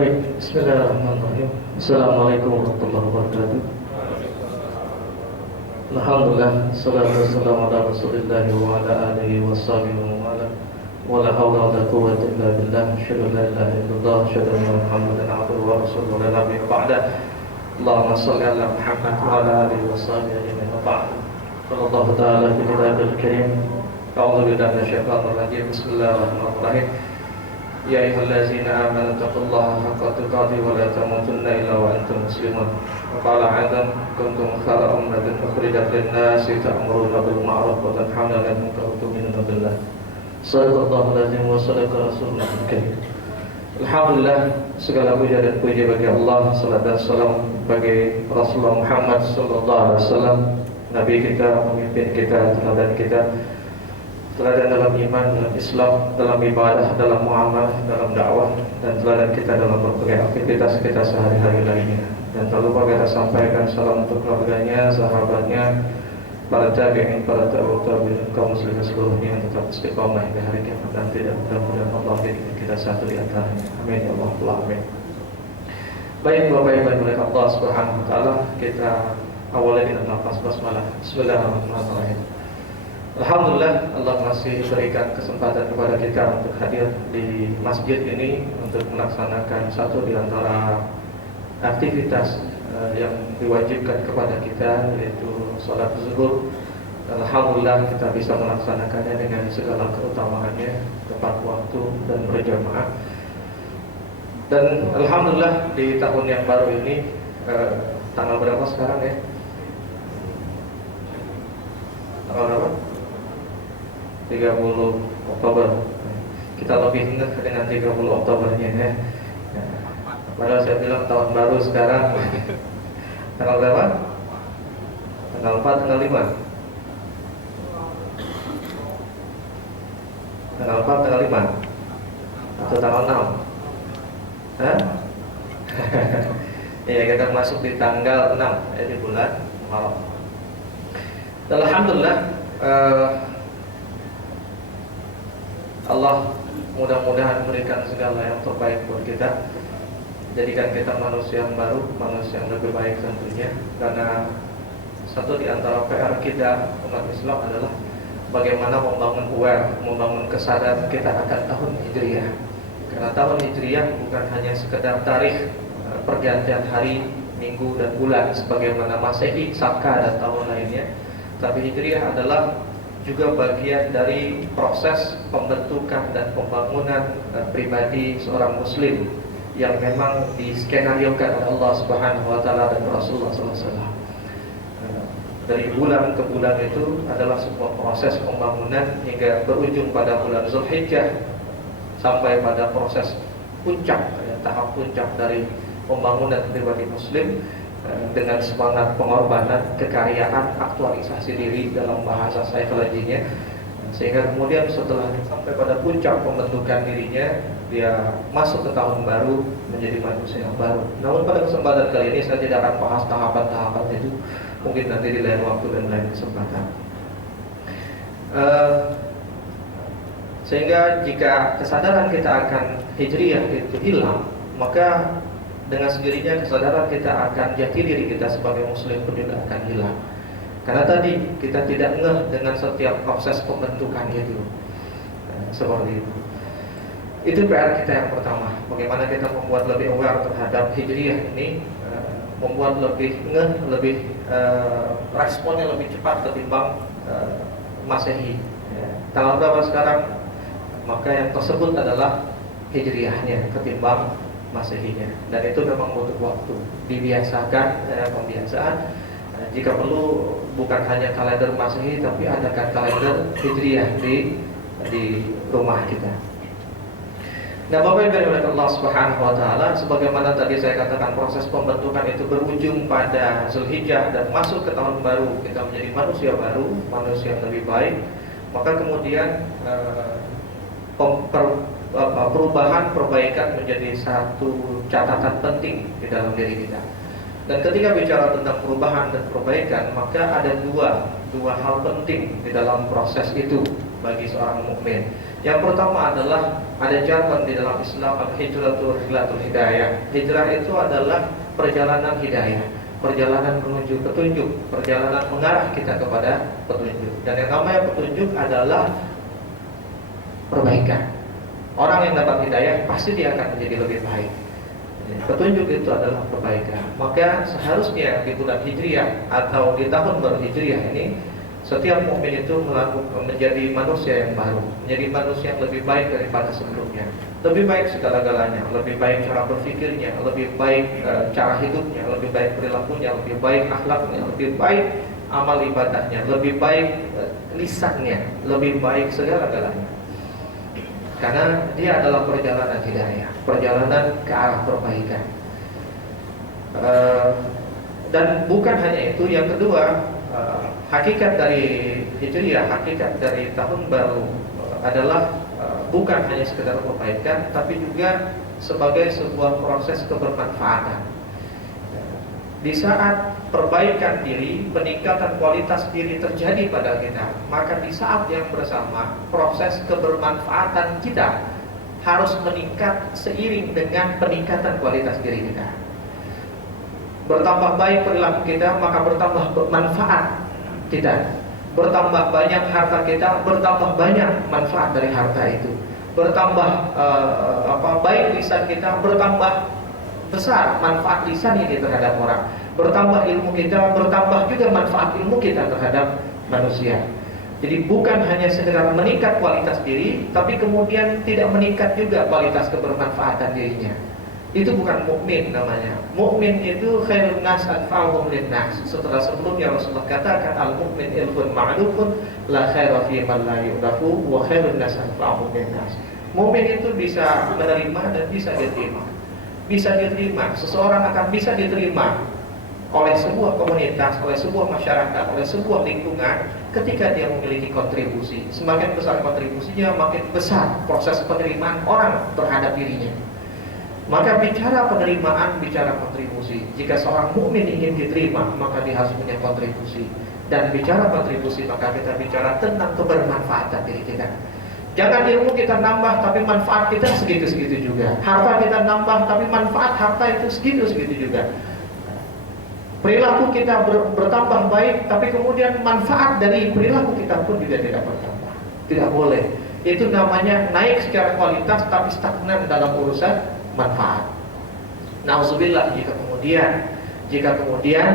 Baik, bismillahirrahmanirrahim. Assalamualaikum warahmatullahi wabarakatuh. Alhamdulillah, salatu wassalamu ala rasulillah wa ala alihi wa sahbihi wa ala wa la hawla wa la quwwata illa billah. Asyhadu an la ilaha illallah, asyhadu anna Muhammadan abduhu wa rasuluhu la nabiyya ba'da. Allahumma shalli ala Muhammad wa ala alihi wa sahbihi ajma'in wa ba'd. Sallallahu ta'ala fi kitabil karim. A'udzu billahi minasyaitonir rajim. Bismillahirrahmanirrahim. Ya ayyuhallazina amanu taqullaha haqqa tuqatih wa la tamutunna illa wa antum muslimun. Wa qala 'azam kuntum khayra ummatin ukhrijat lin-nasi ta'muruna bil ma'ruf wa tanhauna 'anil munkar wa tu'minuna billah. Shadaqallahu al-'azim wa shadaqa rasulul karim. Alhamdulillah, segala puja dan puji bagi Allah, salat dan salam bagi Rasulullah Muhammad sallallahu alaihi wasallam, nabi kita, pemimpin kita, teladan kita, teladan dalam iman, dalam Islam, dalam ibadah, dalam muamalah, dalam dakwah, dan teladan kita dalam berbagai aktivitas kita sehari-hari lainnya. Dan tak lupa kita sampaikan salam untuk keluarganya, sahabatnya, para tabi'in, para tabi'in, kaum muslimin seluruhnya yang tetap istiqomah hingga hari kiamat nanti, dan mudah-mudahan Allah jadikan kita satu di antaranya. Amin ya Allah, amin. Baik, Bapak Ibu yang dimuliakan Allah Subhanahu wa taala, kita awali dengan lafaz basmalah. Bismillahirrahmanirrahim. Alhamdulillah, Allah masih berikan kesempatan kepada kita untuk hadir di masjid ini untuk melaksanakan satu di antara aktivitas yang diwajibkan kepada kita, yaitu sholat zuhur. Alhamdulillah kita bisa melaksanakannya dengan segala keutamaannya, tepat waktu dan berjamaah. Dan alhamdulillah di tahun yang baru ini, tanggal berapa sekarang ya? Tanggal berapa? 30 Oktober. Kita lebih ingat dengan 30 Oktobernya ya. Padahal saya bilang tahun baru sekarang. Tanggal berapa? Tanggal 4, tanggal 5. Tanggal 4, tanggal 5. Atau tanggal 6. Hah? Ya, kita masuk di tanggal 6 di bulan Maret. Alhamdulillah, Allah mudah-mudahan memberikan segala yang terbaik buat kita, jadikan kita manusia yang baru, manusia yang lebih baik tentunya. Karena satu di antara PR kita umat Islam adalah bagaimana membangun kesadaran kita akan tahun Hijriah. Karena tahun Hijriah bukan hanya sekedar tarikh pergantian hari, minggu dan bulan sebagaimana Masehi, Saka dan tahun lainnya, tapi Hijriah adalah juga bagian dari proses pembentukan dan pembangunan pribadi seorang muslim yang memang diskenariokan oleh Allah Subhanahu wa taala dan Rasulullah sallallahu alaihi wasallam. Dari bulan ke bulan itu adalah sebuah proses pembangunan hingga berujung pada bulan Zulhijjah sampai pada proses puncak, tahap puncak dari pembangunan pribadi muslim dengan semangat pengorbanan, kekaryaan, aktualisasi diri dalam bahasa psikologinya, sehingga kemudian setelah sampai pada puncak pembentukan dirinya, dia masuk ke tahun baru menjadi manusia yang baru. Namun pada kesempatan kali ini saya tidak akan bahas tahapan-tahapan itu, mungkin nanti di lain waktu dan lain kesempatan. Sehingga jika kesadaran kita akan hijriyah itu hilang, maka dengan sendirinya kesadaran kita akan jati diri kita sebagai muslim pun juga akan hilang. Karena tadi kita tidak ngeh dengan setiap proses pembentukan itu. Seperti itu. Itu PR kita yang pertama. Bagaimana kita membuat lebih aware terhadap hijriyah ini, membuat lebih ngeh, lebih responnya lebih cepat ketimbang Masehi. Tanggal berapa sekarang? Maka yang tersebut adalah hijriyahnya ketimbang Masehinya, dan itu memang butuh waktu, dibiasakan, pembiasaan. Jika perlu bukan hanya kalender Masehi, tapi adakan kalender Hijriyah di rumah kita. Nah, Bapak Ibu yang Allah Subhanahu wa taala, sebagaimana tadi saya katakan proses pembentukan itu berujung pada Zulhijjah dan masuk ke tahun baru, kita menjadi manusia baru, manusia yang lebih baik. Maka kemudian perubahan, perbaikan menjadi satu catatan penting di dalam diri kita. Dan ketika bicara tentang perubahan dan perbaikan, maka ada dua hal penting di dalam proses itu. bagi seorang mukmin. Yang pertama adalah ada jargon di dalam Islam, al-hijratu rihlatul hidayah. Hijrah itu adalah perjalanan hidayah, perjalanan menuju petunjuk, perjalanan mengarah kita kepada petunjuk. Dan yang namanya petunjuk adalah perbaikan. Orang yang dapat hidayah pasti dia akan menjadi lebih baik. Petunjuk itu adalah perbaikan. Maka seharusnya di bulan Hijriah atau di tahun baru Hijriah ini, setiap mukmin itu menjadi manusia yang baru, menjadi manusia yang lebih baik daripada sebelumnya. Lebih baik segala-galanya, lebih baik cara berpikirnya, lebih baik cara hidupnya, lebih baik perilakunya, lebih baik akhlaknya, lebih baik amal ibadahnya, lebih baik lisannya, lebih baik segala-galanya. Karena dia adalah perjalanan hidayah, perjalanan ke arah perbaikan. Dan bukan hanya itu, yang kedua, hakikat dari Hijriah, hakikat dari tahun baru adalah bukan hanya sekedar perbaikan, tapi juga sebagai sebuah proses kebermanfaatan. Di saat perbaikan diri, peningkatan kualitas diri terjadi pada kita, maka di saat yang bersama proses kebermanfaatan kita harus meningkat seiring dengan peningkatan kualitas diri kita. Bertambah baik perilaku kita, maka bertambah bermanfaat kita. Bertambah banyak harta kita, bertambah banyak manfaat dari harta itu. Bertambah baik lisan kita, bertambah besar manfaat lisan ini terhadap orang. Bertambah ilmu kita, bertambah juga manfaat ilmu kita terhadap manusia. Jadi bukan hanya sekedar meningkat kualitas diri, tapi kemudian tidak meningkat juga kualitas kebermanfaatan dirinya. Itu bukan mukmin namanya. Mukmin itu khairun nas anfa'uhum linnas. Setelah sebelumnya Rasulullah katakan al-mukmin ilfun ma'lufun la khaira fi man la yu'rafu wa khairun nas anfa'uhum linnas. Mukmin itu bisa menerima dan bisa diterima. Bisa diterima, seseorang akan bisa diterima oleh sebuah komunitas, oleh sebuah masyarakat, oleh sebuah lingkungan ketika dia memiliki kontribusi. Semakin besar kontribusinya, makin besar proses penerimaan orang terhadap dirinya. Maka bicara penerimaan, bicara kontribusi. Jika seorang mukmin ingin diterima, maka dia harus punya kontribusi. Dan bicara kontribusi, maka kita bicara tentang kebermanfaatan diri kita. Jangan ilmu kita nambah tapi manfaat kita segitu-segitu juga. Harta kita nambah tapi manfaat harta itu segitu-segitu juga. Perilaku kita bertambah baik tapi kemudian manfaat dari perilaku kita pun juga tidak bertambah. Tidak boleh. Itu namanya naik secara kualitas tapi stagnan dalam urusan manfaat. Nauzubillah jika kemudian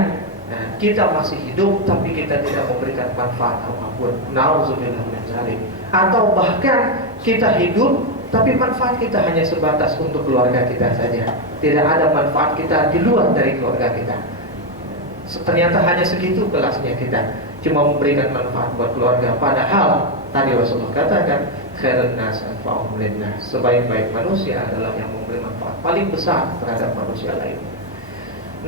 kita masih hidup tapi kita tidak memberikan manfaat apapun. Nauzubillah min dzalik. Atau bahkan kita hidup tapi manfaat kita hanya sebatas untuk keluarga kita saja. Tidak ada manfaat kita di luar dari keluarga kita. Ternyata hanya segitu kelasnya kita, cuma memberikan manfaat buat keluarga. Padahal tadi Rasulullah katakan khairun nas anfa'uhum linnas. Sebaik-baik manusia adalah yang memberi manfaat paling besar terhadap manusia lain.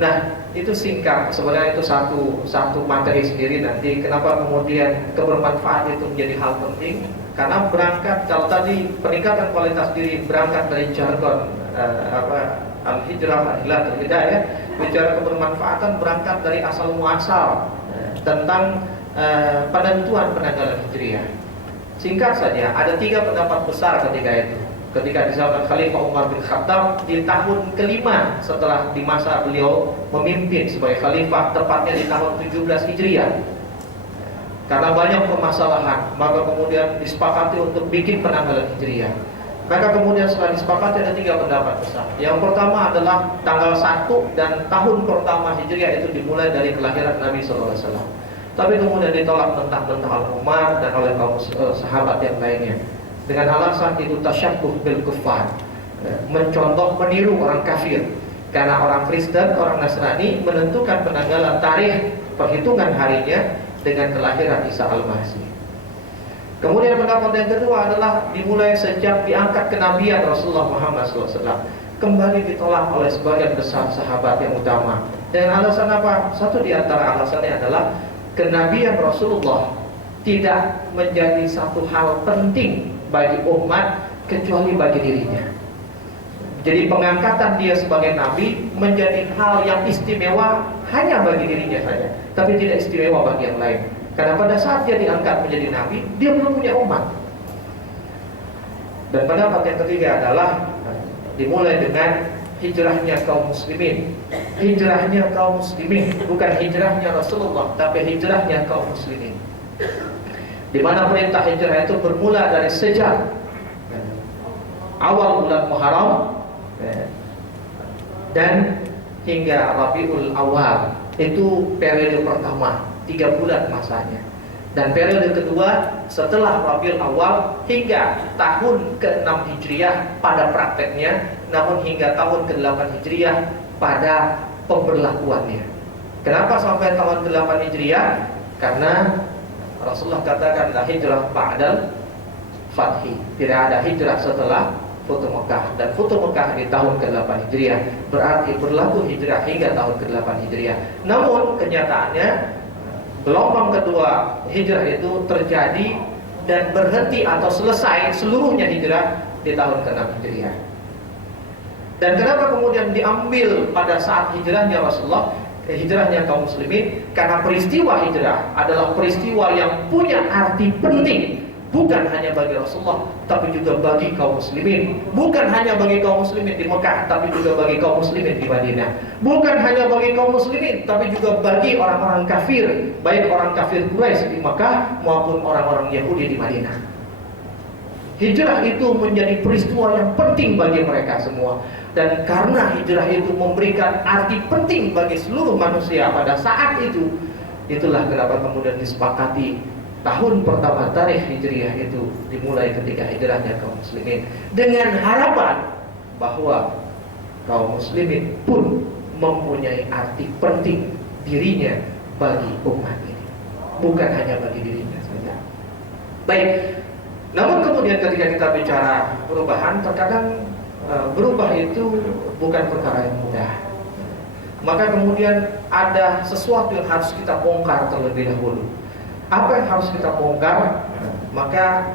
Nah, itu singkat. Sebenarnya itu satu materi sendiri nanti. Kenapa kemudian kebermanfaat itu menjadi hal penting? Karena berangkat, kalau tadi peningkatan kualitas diri berangkat dari jargon al-hijrah ila hidayah, bicara kebermanfaatan berangkat dari asal muasal tentang penentuan penanggalan hijriah. Singkat saja, ada 3 pendapat besar ketika itu. Ketika di zaman Khalifah Umar bin Khattab di tahun kelima setelah di masa beliau memimpin sebagai khalifah, tepatnya di tahun 17 Hijriah. Karena banyak permasalahan, maka kemudian disepakati untuk bikin penanggalan Hijriah. Maka kemudian setelah disepakati ada 3 pendapat besar. Yang pertama adalah tanggal 1 dan tahun pertama Hijriah itu dimulai dari kelahiran Nabi SAW. Tapi kemudian ditolak mentah-mentah oleh Umar dan oleh kaum sahabat yang lainnya. Dengan alasan itu tasyabbuh bil kuffar, mencontoh meniru orang kafir. Karena orang Kristen, orang Nasrani menentukan penanggalan tarikh perhitungan harinya dengan kelahiran Isa Al-Masih. Kemudian pendapat yang kedua adalah dimulai sejak diangkat kenabian Rasulullah Muhammad SAW. Kembali ditolak oleh sebagian besar sahabat yang utama. Dengan alasan apa? Satu di antara alasannya adalah kenabian Rasulullah tidak menjadi satu hal penting bagi umat kecuali bagi dirinya. Jadi pengangkatan dia sebagai nabi menjadi hal yang istimewa hanya bagi dirinya saja, tapi tidak istimewa bagi yang lain. Karena pada saat dia diangkat menjadi nabi, dia belum punya umat. Dan pendapat yang ketiga adalah dimulai dengan hijrahnya kaum muslimin. Hijrahnya kaum muslimin, bukan hijrahnya Rasulullah, tapi hijrahnya kaum muslimin. Di mana perintah hijrah itu bermula dari sejak awal bulan Muharram dan hingga Rabiul Awal. Itu periode pertama, 3 bulan masanya. Dan periode kedua setelah Rabiul Awal hingga tahun ke-6 Hijriah pada prakteknya, namun hingga tahun ke-8 Hijriah pada pemberlakuannya. Kenapa sampai tahun ke-8 Hijriah? Karena Rasulullah katakan la hijrah ba'dal fathi. Tidak ada hijrah setelah Futuh Mekah. Dan Futuh Mekah di tahun ke-8 Hijriah, berarti berlaku hijrah hingga tahun ke-8 Hijriah. Namun kenyataannya gelombang kedua hijrah itu terjadi dan berhenti atau selesai seluruhnya hijrah di tahun ke-6 Hijriah. Dan kenapa kemudian diambil pada saat hijrahnya Rasulullah, hijrahnya kaum muslimin? Karena peristiwa hijrah adalah peristiwa yang punya arti penting, bukan hanya bagi Rasulullah, tapi juga bagi kaum muslimin. Bukan hanya bagi kaum muslimin di Mekah, tapi juga bagi kaum muslimin di Madinah. Bukan hanya bagi kaum muslimin, tapi juga bagi orang-orang kafir, baik orang kafir Quraisy di Mekah maupun orang-orang Yahudi di Madinah. Hijrah itu menjadi peristiwa yang penting bagi mereka semua. Dan karena hijrah itu memberikan arti penting bagi seluruh manusia pada saat itu, itulah kenapa kemudian disepakati tahun pertama tarikh Hijriah itu dimulai ketika hijrahnya kaum muslimin, dengan harapan bahwa kaum muslimin pun mempunyai arti penting dirinya bagi umat ini, bukan hanya bagi dirinya saja. Baik, namun kemudian ketika kita bicara perubahan, terkadang berubah itu bukan perkara yang mudah. Maka kemudian ada sesuatu yang harus kita bongkar terlebih dahulu. Apa yang harus kita bongkar? Maka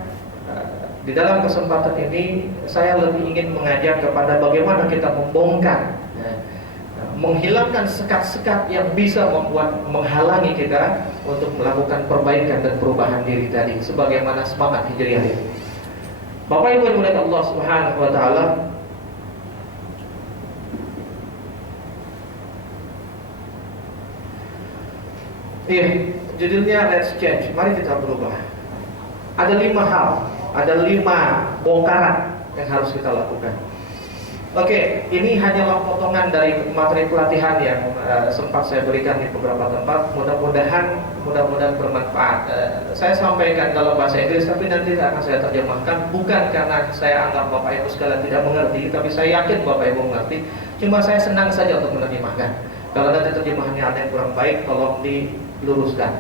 di dalam kesempatan ini saya lebih ingin mengajak kepada bagaimana kita membongkar, menghilangkan sekat-sekat yang bisa menghalangi kita untuk melakukan perbaikan dan perubahan diri tadi, sebagaimana semangat hijriah ini. Bapak Ibu yang dimuliakan Allah Subhanahu wa taala, iya, judulnya Let's Change, mari kita berubah. Ada 5 hal, ada 5 bongkaran yang harus kita lakukan. Oke, ini hanyalah potongan dari materi pelatihan yang sempat saya berikan di beberapa tempat. Mudah-mudahan bermanfaat. Saya sampaikan dalam bahasa Inggris, tapi nanti akan saya terjemahkan. Bukan karena saya anggap Bapak Ibu sekalian tidak mengerti, tapi saya yakin Bapak Ibu mengerti. Cuma saya senang saja untuk menerjemahkan. Kalau nanti terjemahannya ada yang kurang baik, tolong diluruskan.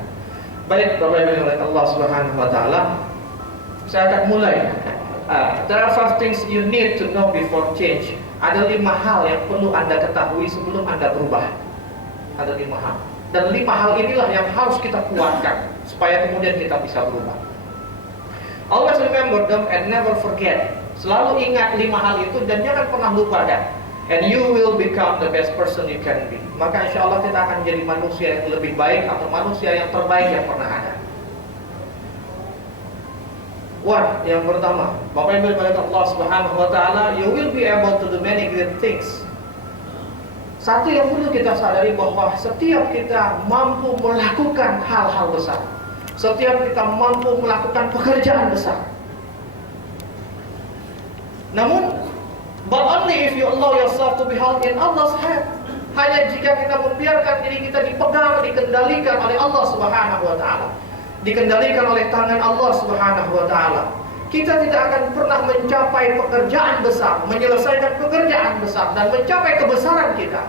Baik, Bapak Ibu yang dimuliakan Allah Subhanahu wa taala, saya akan mulai. There are 5 things you need to know before change. Ada 5 hal yang perlu Anda ketahui sebelum Anda berubah. Ada 5 hal. Dan 5 hal inilah yang harus kita kuatkan supaya kemudian kita bisa berubah. Always remember them and never forget. Selalu ingat 5 hal itu dan jangan pernah lupa dan. And you will become the best person you can be. Maka insya Allah kita akan jadi manusia yang lebih baik atau manusia yang terbaik yang pernah ada. Yang pertama, Bapak Ibu yang Allah Subhanahu wa taala, you will be able to do many great things. Satu yang perlu kita sadari bahwa setiap kita mampu melakukan hal-hal besar. Setiap kita mampu melakukan pekerjaan besar. Namun, but only if you allow yourself to be held in Allah's hand. Hanya jika kita membiarkan diri kita dipegang, dikendalikan oleh Allah Subhanahu wa taala, dikendalikan oleh tangan Allah Subhanahu wa taala, kita tidak akan pernah mencapai pekerjaan besar, menyelesaikan pekerjaan besar dan mencapai kebesaran kita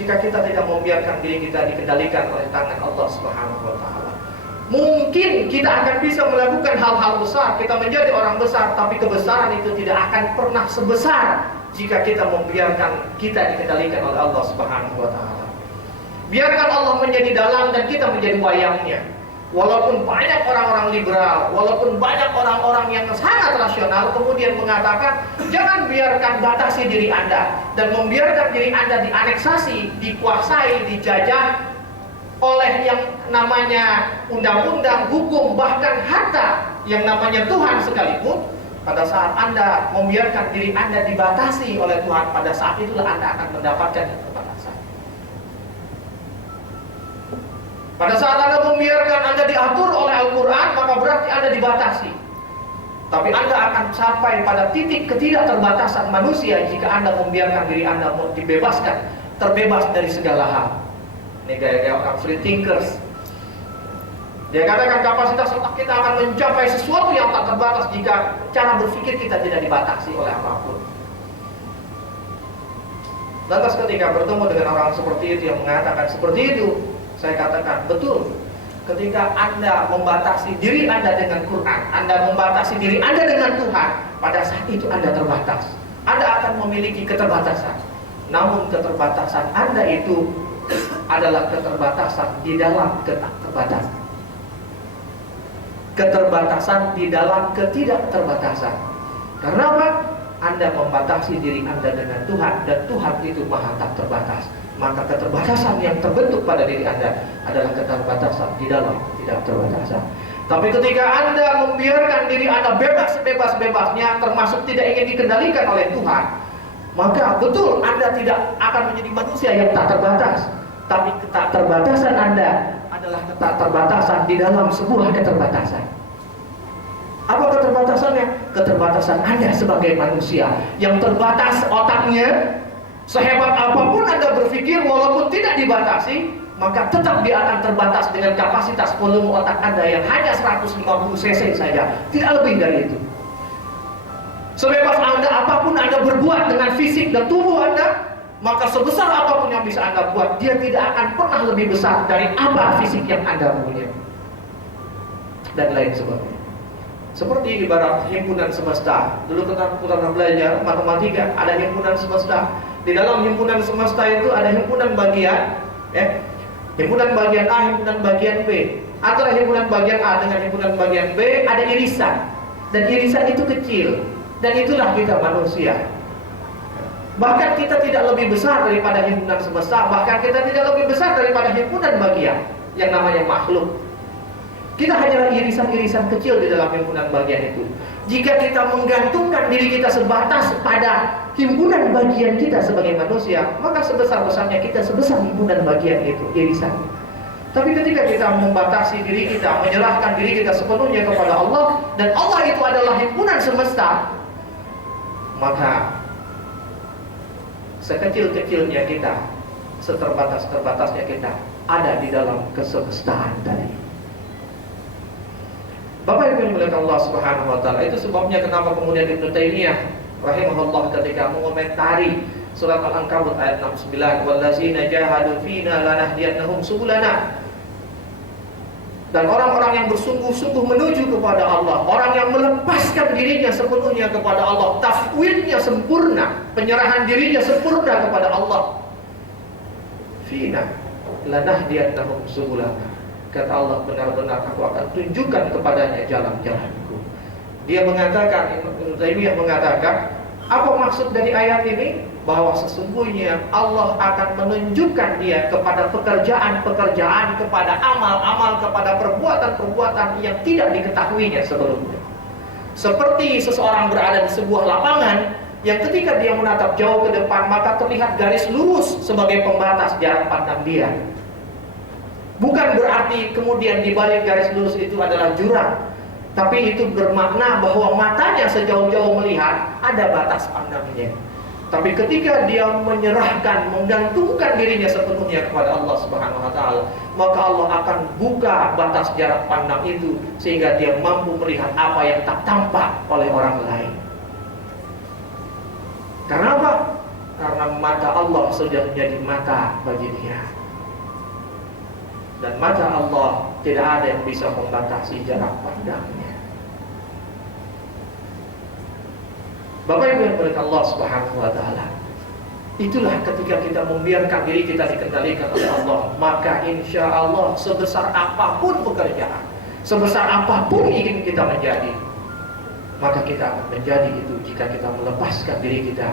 jika kita tidak membiarkan diri kita dikendalikan oleh tangan Allah Subhanahu wa taala. Mungkin kita akan bisa melakukan hal-hal besar, kita menjadi orang besar, tapi kebesaran itu tidak akan pernah sebesar jika kita membiarkan kita dikendalikan oleh Allah Subhanahu wa taala. Biarkan Allah menjadi dalang dan kita menjadi wayangnya. Walaupun banyak orang-orang liberal, walaupun banyak orang-orang yang sangat rasional kemudian mengatakan jangan biarkan batasi diri Anda dan membiarkan diri Anda dianeksasi, dikuasai, dijajah, oleh yang namanya undang-undang, hukum, bahkan harta yang namanya Tuhan sekalipun, pada saat Anda membiarkan diri Anda dibatasi oleh Tuhan, pada saat itulah Anda akan mendapatkan keterbatasan. Pada saat Anda membiarkan Anda diatur oleh Al-Quran, maka berarti Anda dibatasi. Tapi Anda akan sampai pada titik ketidakterbatasan manusia jika Anda membiarkan diri Anda dibebaskan, terbebas dari segala hal. Ini gaya-gaya orang free thinkers. Dia katakan kapasitas otak kita akan mencapai sesuatu yang tak terbatas jika cara berpikir kita tidak dibatasi oleh apapun. Lantas ketika bertemu dengan orang seperti itu yang mengatakan seperti itu, saya katakan betul. Ketika Anda membatasi diri Anda dengan Quran, Anda membatasi diri Anda dengan Tuhan, pada saat itu Anda terbatas. Anda akan memiliki keterbatasan. Namun keterbatasan Anda itu adalah keterbatasan di dalam keterbatasan. Keterbatasan di dalam ketidakterbatasan. Karena apa? Anda membatasi diri Anda dengan Tuhan, dan Tuhan itu maha tak terbatas. Maka keterbatasan yang terbentuk pada diri Anda adalah keterbatasan di dalam ketidakterbatasan. Tapi ketika Anda membiarkan diri Anda bebas sebebas-bebasnya, termasuk tidak ingin dikendalikan oleh Tuhan, maka betul Anda tidak akan menjadi manusia yang tak terbatas. Tapi keterbatasan Anda adalah keterbatasan di dalam sebuah keterbatasan. Apa keterbatasannya? Keterbatasan Anda sebagai manusia yang terbatas otaknya. Sehebat apapun Anda berpikir, walaupun tidak dibatasi, maka tetap dia akan terbatas dengan kapasitas volume otak Anda yang hanya 150 cc saja, tidak lebih dari itu. Sebebas Anda apapun Anda berbuat dengan fisik dan tubuh Anda, maka sebesar apapun yang bisa Anda buat, dia tidak akan pernah lebih besar dari apa fisik yang Anda punya. Dan lain sebagainya. Seperti ibarat himpunan semesta. Dulu kita pernah belajar matematika, ada himpunan semesta. Di dalam himpunan semesta itu ada himpunan bagian, himpunan bagian A, himpunan bagian B. Antara himpunan bagian A dengan himpunan bagian B ada irisan, dan irisan itu kecil. Dan itulah kita manusia. Bahkan kita tidak lebih besar daripada himpunan semesta, bahkan kita tidak lebih besar daripada himpunan bagian yang namanya makhluk. Kita hanyalah irisan-irisan kecil di dalam himpunan bagian itu. Jika kita menggantungkan diri kita sebatas pada himpunan bagian kita sebagai manusia, maka sebesar-besarnya kita sebesar himpunan bagian itu, irisan. Tapi ketika kita membatasi diri kita, menyerahkan diri kita sepenuhnya kepada Allah, dan Allah itu adalah himpunan semesta, maka sekecil-kecilnya kita, seterbatas-terbatasnya kita ada di dalam kesemestaan tadi. Bapak Ibu yang dimuliakan Allah Subhanahu wa taala, itu sebabnya kenapa kemudian Ibnu Taimiyah rahimahullah ketika mengomentari surat Al-Ankabut ayat 69, wallazina jahadu fina lanahdiyannahum subulana. Dan orang-orang yang bersungguh-sungguh menuju kepada Allah, orang yang melepaskan dirinya sepenuhnya kepada Allah, tafwidnya sempurna, penyerahan dirinya sempurna kepada Allah. Fina lanahdiyannahum subulana. Kata Allah, benar-benar aku akan tunjukkan kepadanya jalan-jalanku. Dia mengatakan, Ibnu Taimiyah mengatakan, apa maksud dari ayat ini? Bahwa sesungguhnya Allah akan menunjukkan dia kepada pekerjaan-pekerjaan, kepada amal-amal, kepada perbuatan-perbuatan yang tidak diketahuinya sebelumnya. Seperti seseorang berada di sebuah lapangan yang ketika dia menatap jauh ke depan, maka terlihat garis lurus sebagai pembatas jarak pandang dia. Bukan berarti kemudian di balik garis lurus itu adalah jurang, tapi itu bermakna bahwa matanya sejauh-jauh melihat ada batas pandangnya. Tapi ketika dia menyerahkan, menggantungkan dirinya sepenuhnya kepada Allah Subhanahu wa taala, maka Allah akan buka batas jarak pandang itu sehingga dia mampu melihat apa yang tak tampak oleh orang lain. Karena apa? Karena mata Allah sudah menjadi mata bagi dia. Dan mata Allah tidak ada yang bisa membatasi jarak pandangnya. Bapak Ibu yang dimuliakan Allah Subhanahu wa taala, itulah ketika kita membiarkan diri kita dikendalikan oleh Allah, maka insya Allah sebesar apapun pekerjaan, sebesar apapun ingin kita menjadi, maka kita akan menjadi itu jika kita melepaskan diri kita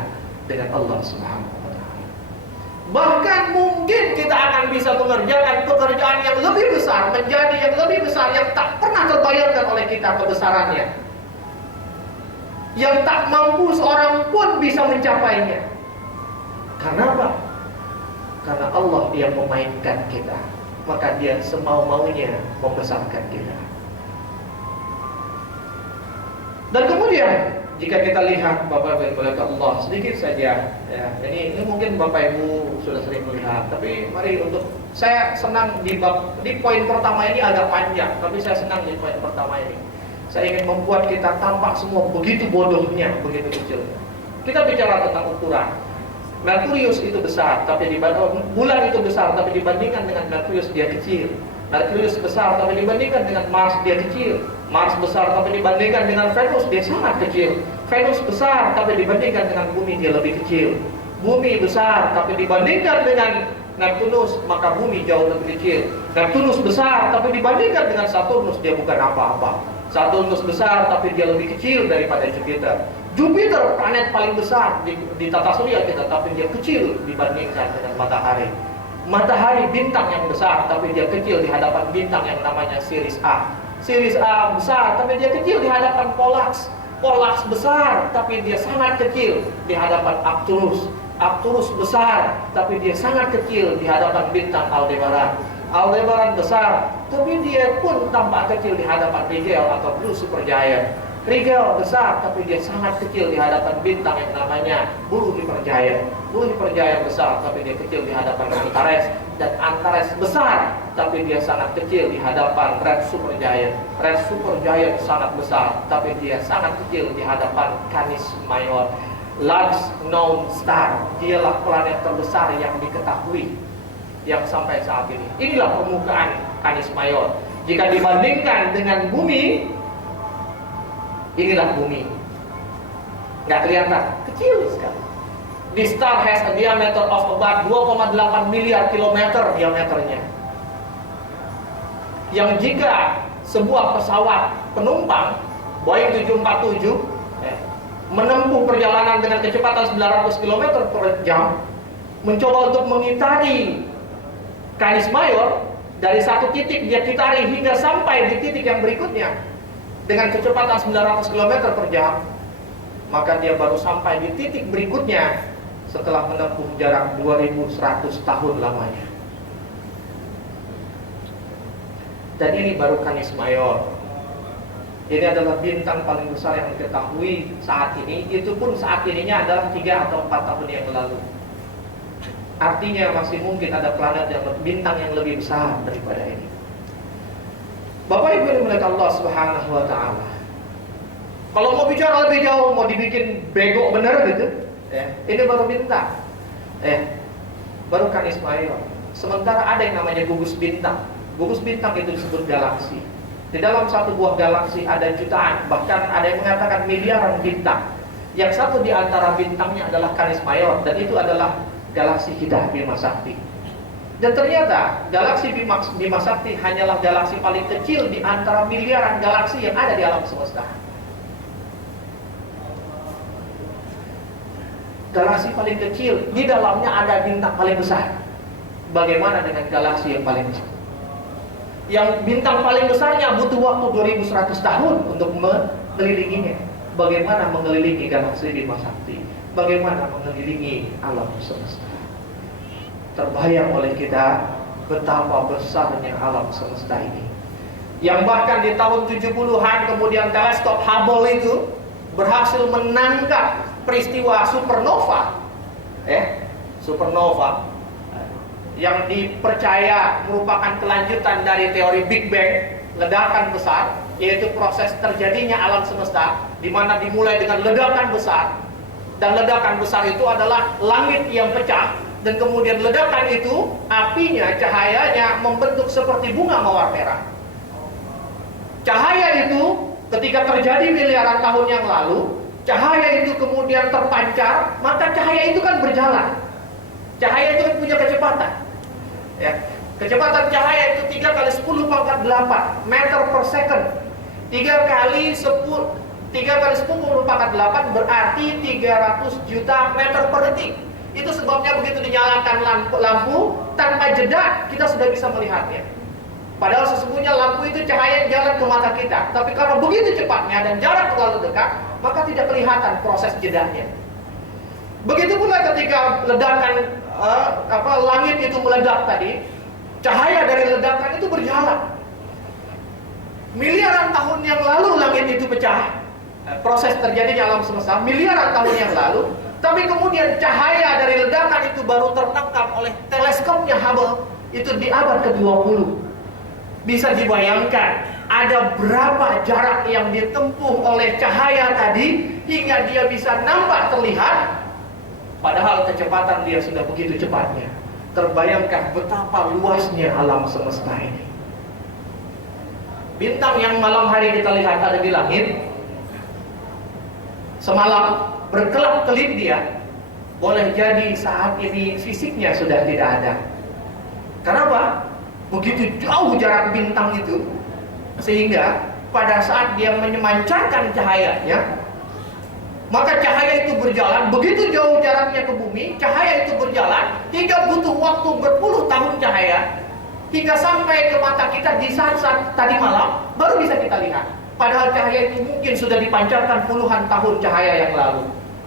dengan Allah Subhanahu wa taala. Bahkan mungkin kita akan bisa mengerjakan pekerjaan yang lebih besar, menjadi yang lebih besar, yang tak pernah terbayangkan oleh kita kebesarannya, yang tak mampu seorang pun bisa mencapainya. Karena apa? Karena Allah yang memainkan kita, maka Dia semau-maunya membesarkan kita. Dan kemudian jika kita lihat Bapak Ibu yang Allah sedikit saja, ya, ini mungkin Bapak Ibu sudah sering melihat, tapi mari untuk saya senang di poin pertama ini agak panjang, tapi saya senang di poin pertama ini. Saya ingin membuat kita tampak semua begitu bodohnya, begitu kecilnya. Kita bicara tentang ukuran. Merkurius itu besar, tapi bulan itu besar, tapi dibandingkan dengan Merkurius dia kecil. Merkurius besar, tapi dibandingkan dengan Mars dia kecil. Mars besar, tapi dibandingkan dengan Venus dia sangat kecil. Venus besar, tapi dibandingkan dengan Bumi dia lebih kecil. Bumi besar, tapi dibandingkan dengan Neptunus, maka Bumi jauh lebih kecil. Neptunus besar, tapi dibandingkan dengan Saturnus dia bukan apa-apa. Saturnus besar, tapi dia lebih kecil daripada Jupiter. Jupiter planet paling besar di tata surya kita, tapi dia kecil dibandingkan dengan matahari. Matahari bintang yang besar, tapi dia kecil di hadapan bintang yang namanya Sirius A. Sirius A besar, tapi dia kecil di hadapan Pollux. Pollux besar, tapi dia sangat kecil di hadapan Arcturus. Arcturus besar, tapi dia sangat kecil di hadapan bintang Aldebaran. Aldebaran besar, tapi dia pun tampak kecil di hadapan Rigel atau Blue Supergiant. Rigel besar, tapi dia sangat kecil di hadapan bintang yang namanya Bulu Hypergiant. Bulu Hypergiant besar, tapi dia kecil di hadapan Antares. Dan Antares besar, tapi dia sangat kecil di hadapan Red Supergiant. Red Supergiant sangat besar, tapi dia sangat kecil di hadapan Canis Major. Large known star, dialah planet terbesar yang diketahui yang sampai saat ini. Inilah permukaan Canis Major. Jika dibandingkan dengan Bumi, inilah Bumi. Nggak kelihatan, kecil sekali. The star has a diameter of about 2,8 miliar kilometer diameternya. Yang jika sebuah pesawat penumpang Boeing 747 menempuh perjalanan dengan kecepatan 900 km per jam, mencoba untuk mengitari Canis Major, dari satu titik dia kitari hingga sampai di titik yang berikutnya dengan kecepatan 900 km per jam, maka dia baru sampai di titik berikutnya setelah menempuh jarak 2100 tahun lamanya. Dan ini baru Canis Major. Ini adalah bintang paling besar yang diketahui saat ini. Itu pun saat ininya adalah 3 atau 4 tahun yang lalu. Artinya masih mungkin ada planet yang bintang yang lebih besar daripada ini. Bapak Ibu yang dimuliakan Allah Subhanahu wa taala. Kalau mau bicara lebih jauh, mau dibikin bego bener gitu, ini baru bintang. Baru Canis Major. Sementara ada yang namanya gugus bintang. Gugus bintang itu disebut galaksi. Di dalam satu buah galaksi ada jutaan, bahkan ada yang mengatakan miliaran bintang. Yang satu di antara bintangnya adalah Canis Major, dan itu adalah galaksi kita, Bima Sakti. Dan ternyata galaksi Bima Sakti hanyalah galaksi paling kecil di antara miliaran galaksi yang ada di alam semesta. Galaksi paling kecil, di dalamnya ada bintang paling besar. Bagaimana dengan galaksi yang paling besar? Yang bintang paling besarnya butuh waktu 2100 tahun untuk mengelilinginya. Bagaimana mengelilingi galaksi Bima Sakti? Bagaimana mengelilingi alam semesta? Terbayang oleh kita betapa besarnya alam semesta ini. Yang bahkan di tahun 70-an kemudian teleskop Hubble itu berhasil menangkap peristiwa supernova. Supernova yang dipercaya merupakan kelanjutan dari teori Big Bang, ledakan besar, yaitu proses terjadinya alam semesta, di mana dimulai dengan ledakan besar, dan ledakan besar itu adalah langit yang pecah, dan kemudian ledakan itu, apinya, cahayanya membentuk seperti bunga mawar merah. Cahaya itu ketika terjadi miliaran tahun yang lalu, cahaya itu kemudian terpancar, maka cahaya itu kan berjalan. Cahaya itu kan punya kecepatan. Kecepatan cahaya itu 3 kali 10 pangkat 8 meter per second. 3 kali 10 pangkat 8 berarti 300 juta meter per detik. Itu sebabnya begitu dinyalakan lampu tanpa jeda kita sudah bisa melihatnya. Padahal sesungguhnya lampu itu cahaya yang jalan ke mata kita. Tapi karena begitu cepatnya dan jarak terlalu dekat, maka tidak kelihatan proses jedanya. Begitu pula ketika ledakan langit itu meledak tadi, cahaya dari ledakan itu berjalan. Miliaran tahun yang lalu langit itu pecah. Proses terjadinya alam semesta miliaran tahun yang lalu. Tapi kemudian cahaya dari ledakan itu baru tertangkap oleh teleskopnya Hubble itu di abad ke-20. Bisa dibayangkan ada berapa jarak yang ditempuh oleh cahaya tadi hingga dia bisa nampak terlihat, padahal kecepatan dia sudah begitu cepatnya. Terbayangkan betapa luasnya alam semesta ini. Bintang yang malam hari kita lihat ada di langit, semalam berkelap-kelip dia, boleh jadi saat ini fisiknya sudah tidak ada. Kenapa? Begitu jauh jarak bintang itu, sehingga pada saat dia memancarkan cahayanya, maka cahaya itu berjalan, begitu jauh jaraknya ke bumi, cahaya itu berjalan hingga butuh waktu berpuluh tahun cahaya, hingga sampai ke mata kita di saat tadi malam, baru bisa kita lihat. Padahal cahaya itu mungkin sudah dipancarkan puluhan tahun cahaya yang lalu.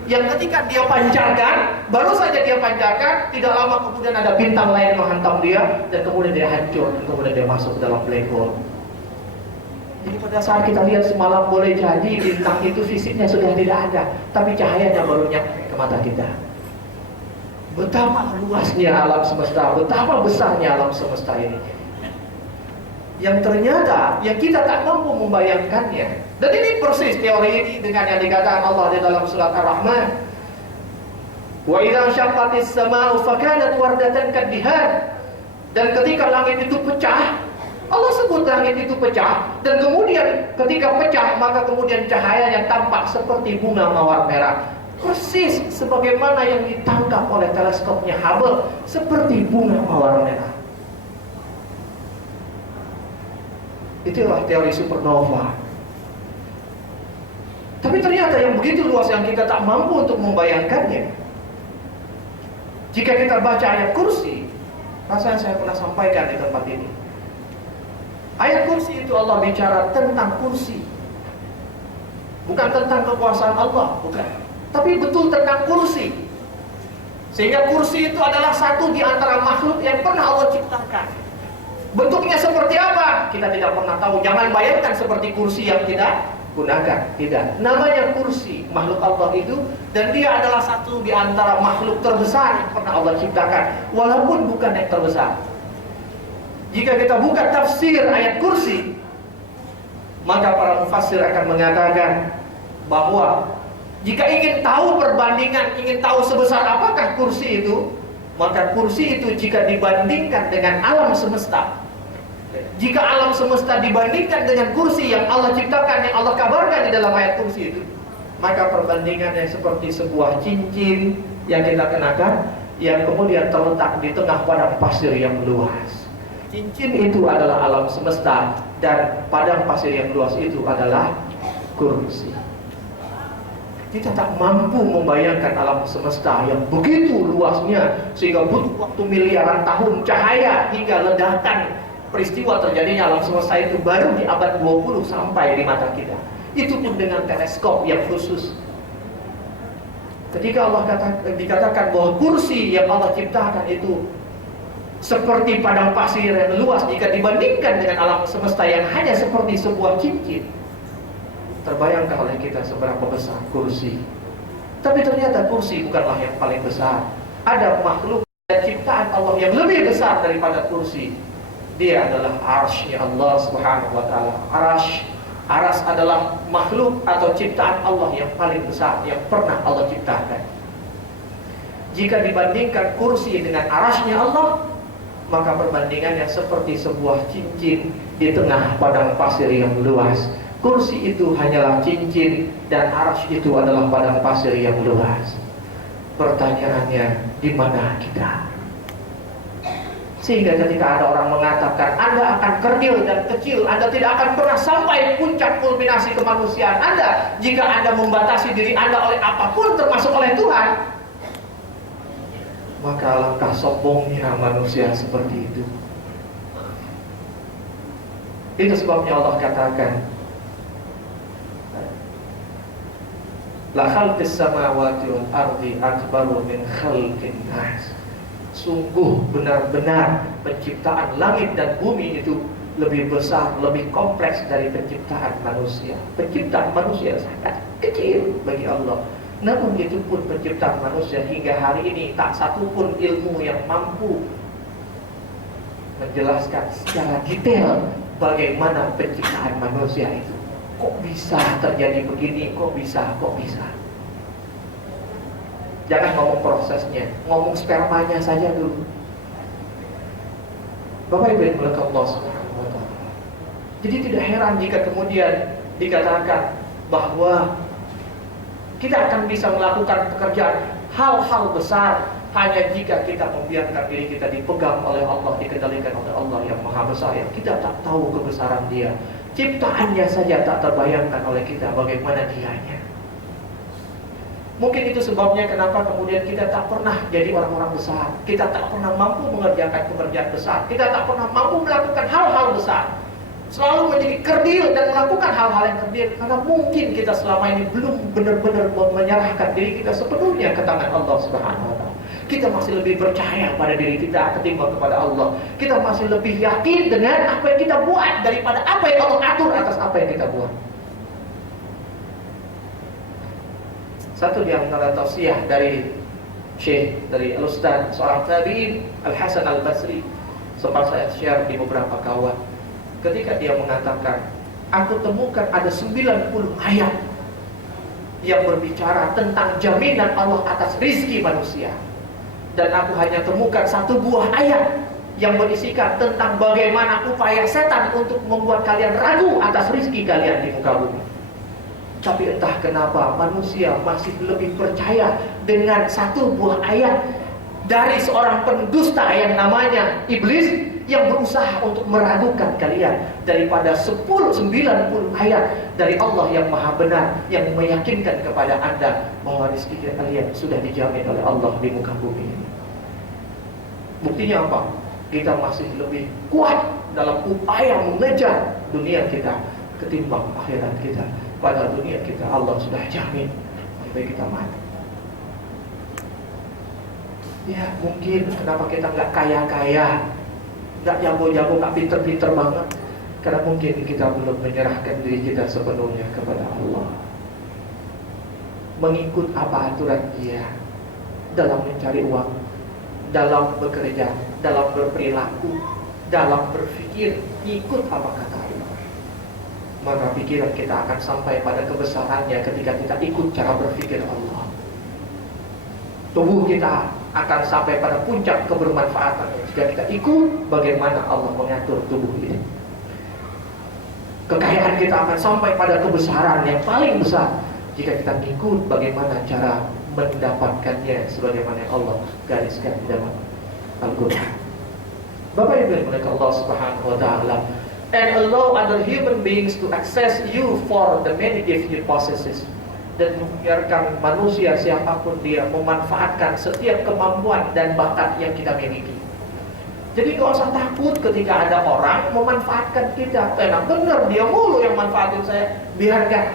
Yang ketika dia pancarkan, baru saja dia pancarkan, tidak lama kemudian ada bintang lain menghantam dia, dan kemudian dia hancur, dan kemudian dia masuk ke dalam black hole. Jadi pada saat kita lihat semalam, boleh jadi bintang itu fisiknya sudah tidak ada, tapi cahayanya baru nyampe ke mata kita. Betapa luasnya alam semesta, betapa besarnya alam semesta ini, yang ternyata yang kita tak mampu membayangkannya. Dan ini persis teori ini dengan yang dikatakan Allah di dalam surat Ar-Rahman. Wa idza syaqqatis samaa'u fakanat wardatan kaddihan. Dan ketika langit itu pecah, Allah sebut langit itu pecah, dan kemudian ketika pecah maka kemudian cahayanya tampak seperti bunga mawar merah. Persis sebagaimana yang ditangkap oleh teleskopnya Hubble, seperti bunga mawar merah. Itulah teori supernova. Tapi ternyata yang begitu luas yang kita tak mampu untuk membayangkannya. Jika kita baca ayat kursi, rasanya saya pernah sampaikan di tempat ini. Ayat kursi itu Allah bicara tentang kursi, bukan tentang kekuasaan Allah, bukan. Tapi betul tentang kursi. Sehingga kursi itu adalah satu di antara makhluk yang pernah Allah ciptakan. Bentuknya seperti apa? Kita tidak pernah tahu. Jangan bayangkan seperti kursi yang kita gunakan. Tidak. Namanya kursi, makhluk Allah itu. Dan dia adalah satu di antara makhluk terbesar yang pernah Allah ciptakan, walaupun bukan yang terbesar. Jika kita buka tafsir ayat kursi, maka para mufassir akan mengatakan bahwa jika ingin tahu perbandingan, ingin tahu sebesar apakah kursi itu, maka kursi itu jika dibandingkan dengan alam semesta, jika alam semesta dibandingkan dengan kursi yang Allah ciptakan, yang Allah kabarkan di dalam ayat kursi itu, maka perbandingannya seperti sebuah cincin yang kita kenakan, yang kemudian terletak di tengah padang pasir yang luas. Cincin itu adalah alam semesta, dan padang pasir yang luas itu adalah kursi. Kita tak mampu membayangkan alam semesta yang begitu luasnya, sehingga butuh waktu miliaran tahun cahaya hingga ledakan peristiwa terjadinya alam semesta itu baru di abad 20 sampai di mata kita. Itu pun dengan teleskop yang khusus. Ketika Allah dikatakan bahwa kursi yang Allah ciptakan itu seperti padang pasir yang luas jika dibandingkan dengan alam semesta yang hanya seperti sebuah cincin, terbayangkan oleh kita seberapa besar kursi. Tapi ternyata kursi bukanlah yang paling besar. Ada makhluk dan ciptaan Allah yang lebih besar daripada kursi. Dia adalah arsy-Nya Allah Subhanahu wa taala. Arsy adalah makhluk atau ciptaan Allah yang paling besar yang pernah Allah ciptakan. Jika dibandingkan kursi dengan arsy-Nya Allah, maka perbandingannya seperti sebuah cincin di tengah padang pasir yang luas. Kursi itu hanyalah cincin dan arsy itu adalah padang pasir yang luas. Pertanyaannya, di mana kita? Sehingga ketika ada orang mengatakan Anda akan kerdil dan kecil, Anda tidak akan pernah sampai puncak kulminasi kemanusiaan Anda jika Anda membatasi diri Anda oleh apapun termasuk oleh Tuhan, maka alangkah sombongnya manusia seperti itu. Itu sebabnya Allah katakan, la khalqis samawati wal ardi akbaru min khalqin nas. Sungguh benar-benar penciptaan langit dan bumi itu lebih besar, lebih kompleks dari penciptaan manusia. Penciptaan manusia sangat kecil bagi Allah. Namun itu pun penciptaan manusia hingga hari ini tak satu pun ilmu yang mampu menjelaskan secara detail bagaimana penciptaan manusia itu. Kok bisa terjadi begini? Kok bisa? Jangan ngomong prosesnya, ngomong spermanya saja dulu. Bapak Ibu yang dimuliakan Allah Subhanahu wa Ta'ala. Jadi tidak heran jika kemudian dikatakan bahwa kita akan bisa melakukan pekerjaan hal-hal besar hanya jika kita membiarkan diri kita dipegang oleh Allah, dikendalikan oleh Allah yang Maha Besar, yang kita tak tahu kebesaran Dia. Ciptaannya saja tak terbayangkan oleh kita bagaimana Dianya. Mungkin itu sebabnya kenapa kemudian kita tak pernah jadi orang-orang besar. Kita tak pernah mampu mengerjakan pekerjaan besar. Kita tak pernah mampu melakukan hal-hal besar. Selalu menjadi kerdil dan melakukan hal-hal yang kerdil. Karena mungkin kita selama ini belum benar-benar menyerahkan diri kita sepenuhnya ke tangan Allah Subhanahu wa Ta'ala. Kita masih lebih percaya pada diri kita ketimbang kepada Allah. Kita masih lebih yakin dengan apa yang kita buat daripada apa yang Allah atur atas apa yang kita buat. Satu di antara tausiah dari Syekh, dari Al-Ustaz, seorang tabi'in, Al-Hasan Al-Basri, sempat saya share di beberapa kawan. Ketika dia mengatakan, aku temukan ada 90 ayat yang berbicara tentang jaminan Allah atas rizki manusia. Dan aku hanya temukan satu buah ayat yang berisikan tentang bagaimana upaya setan untuk membuat kalian ragu atas rizki kalian di muka bumi. Tapi entah kenapa manusia masih lebih percaya dengan satu buah ayat dari seorang pendusta yang namanya Iblis, yang berusaha untuk meragukan kalian daripada 90 ayat dari Allah yang Maha Benar, yang meyakinkan kepada Anda bahwa rezeki kalian sudah dijamin oleh Allah di muka bumi ini. Buktinya apa? Kita masih lebih kuat dalam upaya mengejar dunia kita ketimbang akhirat kita. Pada dunia kita Allah sudah jamin sampai kita mati. Ya mungkin kenapa kita nggak kaya-kaya, nggak jago-jago, nggak pinter-pinter banget, karena mungkin kita belum menyerahkan diri kita sepenuhnya kepada Allah. Mengikut apa aturan Dia dalam mencari uang, dalam bekerja, dalam berperilaku, dalam berpikir, ikut apa kata Allah. Maka pikiran kita akan sampai pada kebesarannya ketika kita ikut cara berpikir Allah. Tubuh kita akan sampai pada puncak kebermanfaatan jika kita ikut bagaimana Allah mengatur tubuh ini. Kekayaan kita akan sampai pada kebesaran yang paling besar jika kita ikut bagaimana cara mendapatkannya sebagaimana Allah gariskan di dalam Al-Quran. Bapak Ibu yang dimuliakan Allah Subhanahu wa Ta'ala, and allow other human beings to access you for the many gifts you possesses, dan membiarkan manusia siapapun dia memanfaatkan setiap kemampuan dan bakat yang kita miliki. Jadi gak usah takut ketika ada orang memanfaatkan kita. Enak bener dia mulu yang manfaatin saya, biarkan.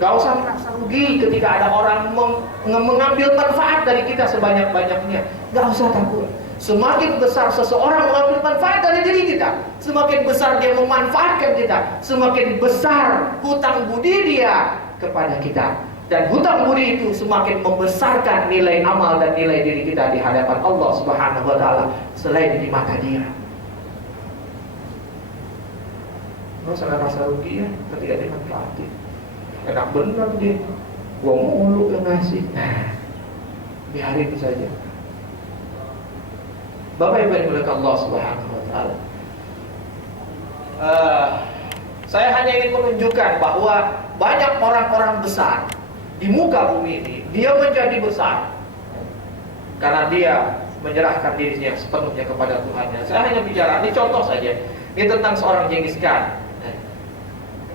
Gak usah merasa rugi ketika ada orang mengambil manfaat dari kita sebanyak-banyaknya. Gak usah takut. Semakin besar seseorang mengambil manfaat dari diri kita, semakin besar dia memanfaatkan kita, semakin besar hutang budi dia kepada kita. Dan hutang budi itu semakin membesarkan nilai amal dan nilai diri kita di hadapan Allah Subhanahu wa Ta'ala selain di mata Dia. Nggak usah rasa rugi ya ketika dimanfaatin. Enak bener dia, gua mulu yang ngasih. Nah, biarin saja. Bapak Ibu yang dimuliakan Allah Subhanahu wa Ta'ala, saya hanya ingin menunjukkan bahwa banyak orang-orang besar di muka bumi ini, dia menjadi besar karena dia menyerahkan dirinya sepenuhnya kepada Tuhannya. Saya hanya bicara, ini contoh saja, ini tentang seorang Genghis Khan.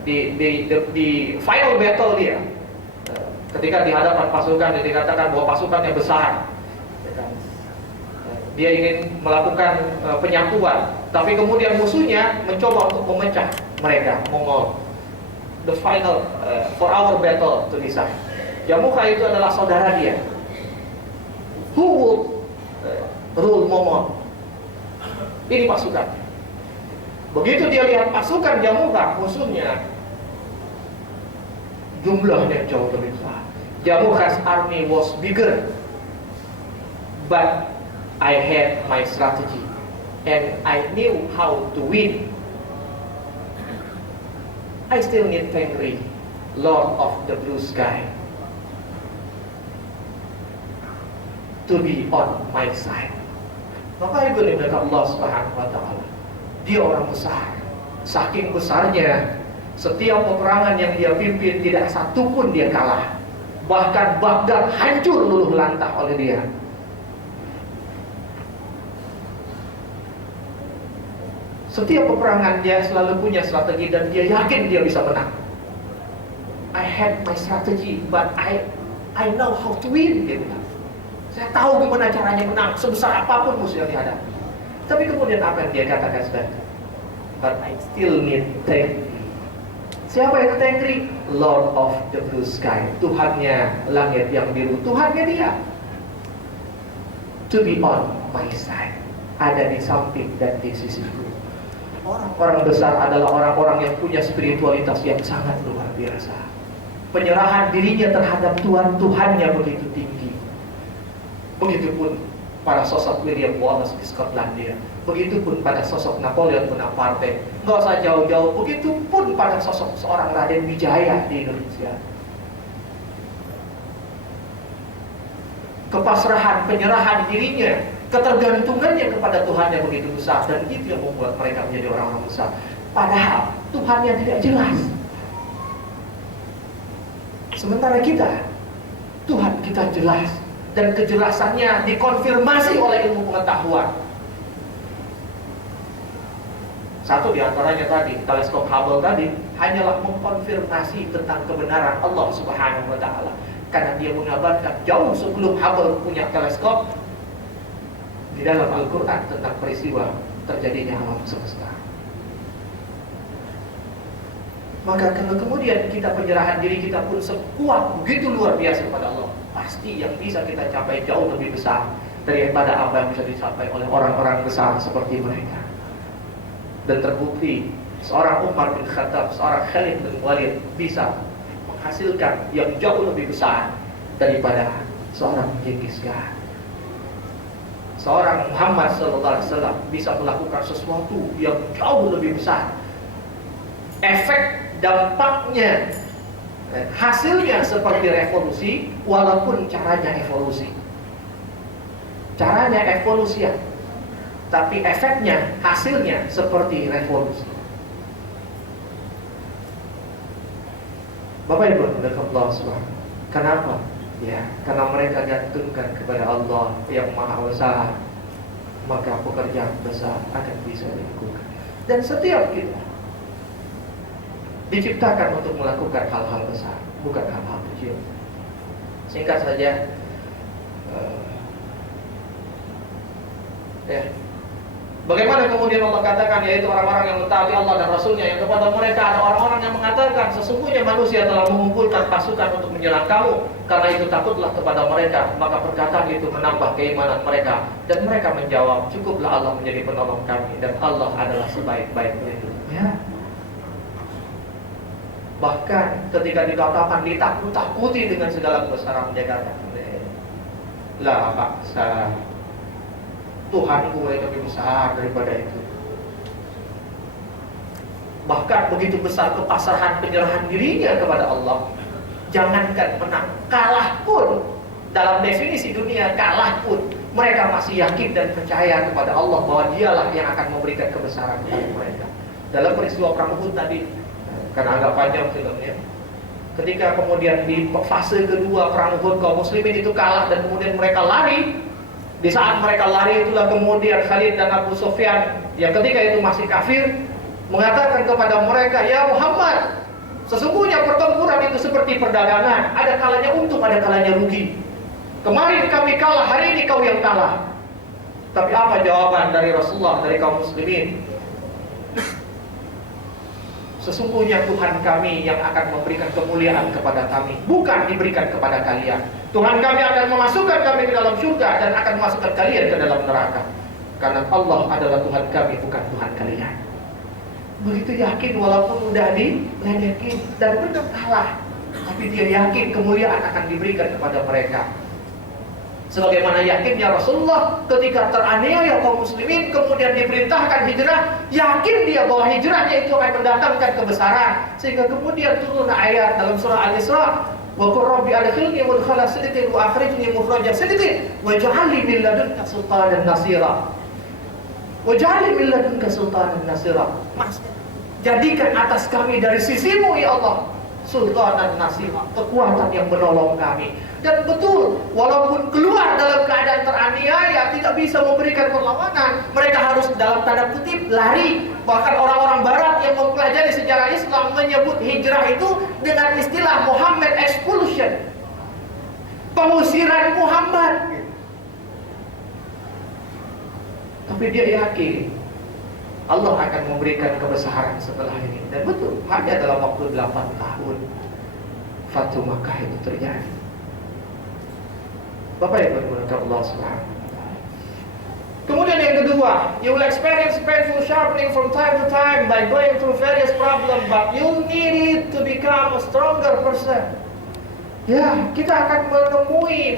Di final battle dia, ketika di hadapan pasukan, dia dikatakan bahwa pasukannya besar, Dia ingin melakukan penyakuan, tapi kemudian musuhnya mencoba untuk memecah mereka, Mongol. The final for our battle to decide. Jamukha itu adalah saudara dia. Who would rule Mongol? Ini pasukan. Begitu dia lihat pasukan Jamukha, musuhnya jumlahnya jauh lebih besar. Jamukha's army was bigger, but I had my strategy and I knew how to win. I still need Tengri, Lord of the Blue Sky, to be on my side. Maka ibu dari Allah Subhanahu wa Ta'ala, dia orang besar, saking besarnya setiap peperangan yang dia pimpin tidak satu pun dia kalah. Bahkan Baghdad hancur luluh lantah oleh dia. Setiap peperangan dia selalu punya strategi dan dia yakin dia bisa menang. I had my strategy, but I know how to win. Dia bilang, saya tahu gimana caranya menang sebesar apapun musuh yang dihadapi. Tapi kemudian apa yang dia katakan sebenarnya? But I still need Tengri. Siapa itu Tengri? Lord of the Blue Sky, Tuhannya langit yang biru, Tuhannya dia. To be on my side, ada di samping dan di sisiku. Orang-orang besar adalah orang-orang yang punya spiritualitas yang sangat luar biasa. Penyerahan dirinya terhadap Tuhan, Tuhannya begitu tinggi. Begitupun pada sosok William Wallace di Skotlandia. Begitupun pada sosok Napoleon Bonaparte. Nggak usah jauh-jauh. Begitupun pada sosok seorang Raden Wijaya di Indonesia. Kepasrahan, penyerahan dirinya, ketergantungannya kepada Tuhan yang begitu besar, dan itu yang membuat mereka menjadi orang-orang besar. Padahal Tuhan yang tidak jelas. Sementara kita, Tuhan kita jelas, dan kejelasannya dikonfirmasi oleh ilmu pengetahuan. Satu di antaranya tadi, teleskop Hubble tadi hanyalah mengkonfirmasi tentang kebenaran Allah Subhanahu wa Ta'ala, karena dia mengabarkan jauh sebelum Hubble punya teleskop di dalam Al-Quran tentang peristiwa terjadinya alam semesta. Maka kalau kemudian kita penyerahan diri kita pun sekuat begitu luar biasa kepada Allah, pasti yang bisa kita capai jauh lebih besar daripada apa yang bisa dicapai oleh orang-orang besar seperti mereka. Dan terbukti seorang Umar bin Khattab, seorang Khalid bin Walid bisa menghasilkan yang jauh lebih besar daripada seorang Genghis Khan. Seorang Muhammad SAW bisa melakukan sesuatu yang jauh lebih besar. Efek dampaknya, hasilnya seperti revolusi, walaupun caranya evolusi. Caranya evolusi ya, tapi efeknya, hasilnya seperti revolusi. Bapak Ibu Allah Subhanahu. Kenapa? Ya, karena mereka gantungkan kepada Allah yang Maha Besar, maka pekerjaan besar akan bisa dilakukan. Dan setiap kita diciptakan untuk melakukan hal-hal besar, bukan hal-hal kecil. Singkat saja, bagaimana kemudian Allah katakan, yaitu orang-orang yang mentaati Allah dan Rasulnya, yang kepada mereka ada orang-orang yang mengatakan, sesungguhnya manusia telah mengumpulkan pasukan untuk menyerang kamu, karena itu takutlah kepada mereka. Maka perkataan itu menambah keimanan mereka, dan mereka menjawab, cukuplah Allah menjadi penolong kami, dan Allah adalah sebaik-baik pelindung. Ya. Bahkan ketika dikatakan ditakut-takuti dengan segala kebesaran, dia katakan, la baksa, Tuhanku yang lebih besar daripada itu. Bahkan begitu besar kepasrahan penyerahan dirinya kepada Allah, jangankan menang, kalah pun, dalam definisi dunia kalah pun, mereka masih yakin dan percaya kepada Allah bahwa dialah yang akan memberikan kebesaran kepada mereka. Dalam peristiwa Perang Uhud tadi, karena agak panjang filmnya, ketika kemudian di fase kedua Perang Uhud, kaum muslimin itu kalah dan kemudian mereka lari. Di saat mereka lari itulah kemudian Khalid dan Abu Sufyan yang ketika itu masih kafir mengatakan kepada mereka, ya Muhammad, sesungguhnya pertempuran itu seperti perdagangan, ada kalanya untung, ada kalanya rugi. Kemarin kami kalah, hari ini kau yang kalah. Tapi apa jawaban dari Rasulullah, dari kaum muslimin? Sesungguhnya Tuhan kami yang akan memberikan kemuliaan kepada kami, bukan diberikan kepada kalian. Tuhan kami akan memasukkan kami ke dalam surga dan akan memasukkan kalian ke dalam neraka. Karena Allah adalah Tuhan kami, bukan Tuhan kalian. Begitu yakin walaupun udah diledekin dan benar kalah, tapi dia yakin kemuliaan akan diberikan kepada mereka. Sebagaimana yakinnya Rasulullah ketika teraniaya kaum muslimin kemudian diperintahkan hijrah, yakin dia bahwa hijrahnya itu akan mendatangkan kebesaran, sehingga kemudian turun ayat dalam surah Al-Isra, wa qur rabbi adkhilni mudkhala sidqin wa akhrijni mukhraja sidqin waj'al li min ladunka sultanan nasira. Waj'al li min ladunka sultanan nasira. Jadikan atas kami dari sisimu ya Allah sultanan nasira, kekuatan yang menolong kami. Dan betul, walaupun keluar dalam keadaan teraniaya, tidak bisa memberikan perlawanan, mereka harus dalam tanda kutip lari. Bahkan orang-orang barat yang mempelajari sejarah Islam menyebut hijrah itu dengan istilah Muhammad expulsion, pengusiran Muhammad. Tapi dia yakin Allah akan memberikan kebesaran setelah ini. Dan betul, hanya dalam waktu 8 tahun Fatu Makkah itu terjadi. Bapak Ibu dimuliakan Allah Subhanahu wa taala. Kemudian yang kedua, you will experience painful sharpening from time to time by going through various problems, but you need it to become a stronger person. Ya, kita akan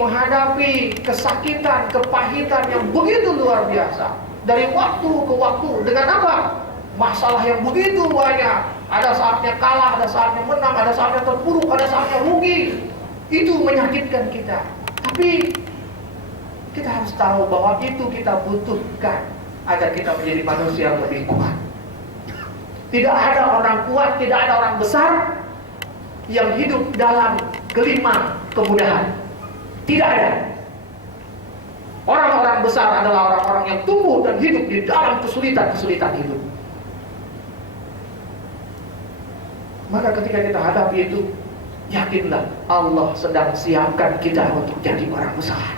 menghadapi kesakitan, kepahitan yang begitu luar biasa dari waktu ke waktu. Dengan apa? Masalah yang begitu banyak. Ada saatnya kalah, ada saatnya menang, ada saatnya terpuruk, ada saatnya rugi. Itu menyakitkan kita. Tapi kita harus tahu bahwa itu kita butuhkan agar kita menjadi manusia yang lebih kuat. Tidak ada orang kuat, tidak ada orang besar yang hidup dalam gelima kemudahan. Tidak ada. Orang-orang besar adalah orang-orang yang tumbuh dan hidup di dalam kesulitan-kesulitan hidup. Maka ketika kita hadapi itu, yakinlah Allah sedang siapkan kita untuk jadi orang besar.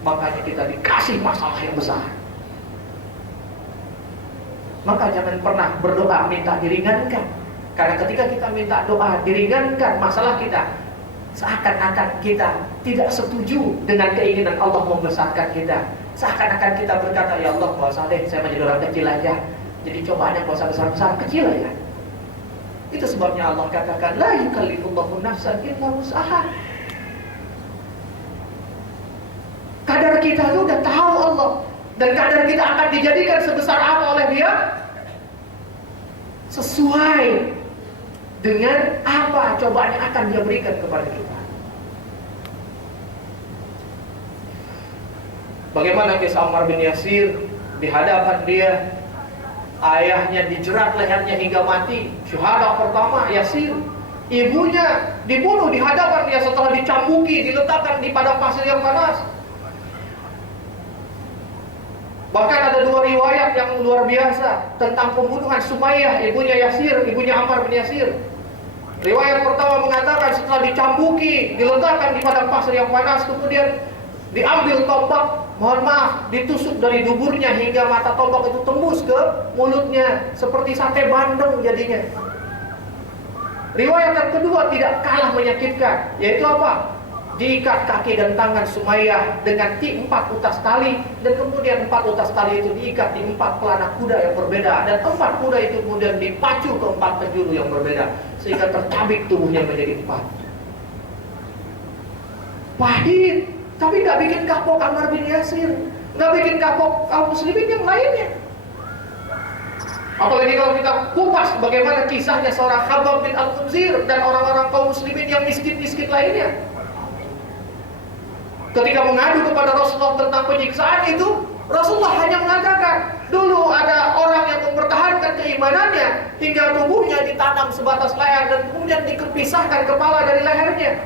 Makanya kita dikasih masalah yang besar. Maka jangan pernah berdoa minta diringankan. Karena ketika kita minta doa diringankan masalah kita, seakan-akan kita tidak setuju dengan keinginan Allah membesarkan kita. Seakan-akan kita berkata, ya Allah, gak usah deh, saya menjadi orang kecil aja. Jadi cobaannya gak usah besar-besar, kecil aja. Itu sebabnya Allah katakan, la yukallifullahu nafsan illa wus'aha. Kadar kita itu udah tahu Allah, dan kadar kita akan dijadikan sebesar apa oleh Dia sesuai dengan apa cobaan yang akan Dia berikan kepada kita. Bagaimana kisah Ammar bin Yasir di hadapan dia, ayahnya dijerat lehernya hingga mati. Syuhada pertama Yasir. Ibunya dibunuh di hadapan dia setelah dicambuki, diletakkan di padang pasir yang panas. Bahkan ada 2 riwayat yang luar biasa tentang pembunuhan Sumayyah, ibunya Yasir, ibunya Ammar bin Yasir. Riwayat pertama mengatakan setelah dicambuki, diletakkan di padang pasir yang panas, kemudian diambil tombak, mohon maaf, ditusuk dari duburnya hingga mata tombak itu tembus ke mulutnya, seperti sate bandeng jadinya. Riwayat yang kedua tidak kalah menyakitkan, yaitu apa? Diikat kaki dan tangan Sumayyah dengan 4 utas tali, dan kemudian 4 utas tali itu diikat di 4 pelana kuda yang berbeda, dan 4 kuda itu kemudian dipacu ke 4 penjuru yang berbeda, sehingga tercabik tubuhnya menjadi 4. Pahit, tapi gak bikin kapok Ammar bin Yasir, gak bikin kapok kaum muslimin yang lainnya. Apalagi kalau kita kupas bagaimana kisahnya seorang Khabbab bin Al-Munzir dan orang-orang kaum muslimin yang miskin-miskin lainnya. Ketika mengadu kepada Rasulullah tentang penyiksaan itu, Rasulullah hanya mengatakan, dulu ada orang yang mempertahankan keimanannya hingga tubuhnya ditanam sebatas leher dan kemudian dipisahkan kepala dari lehernya.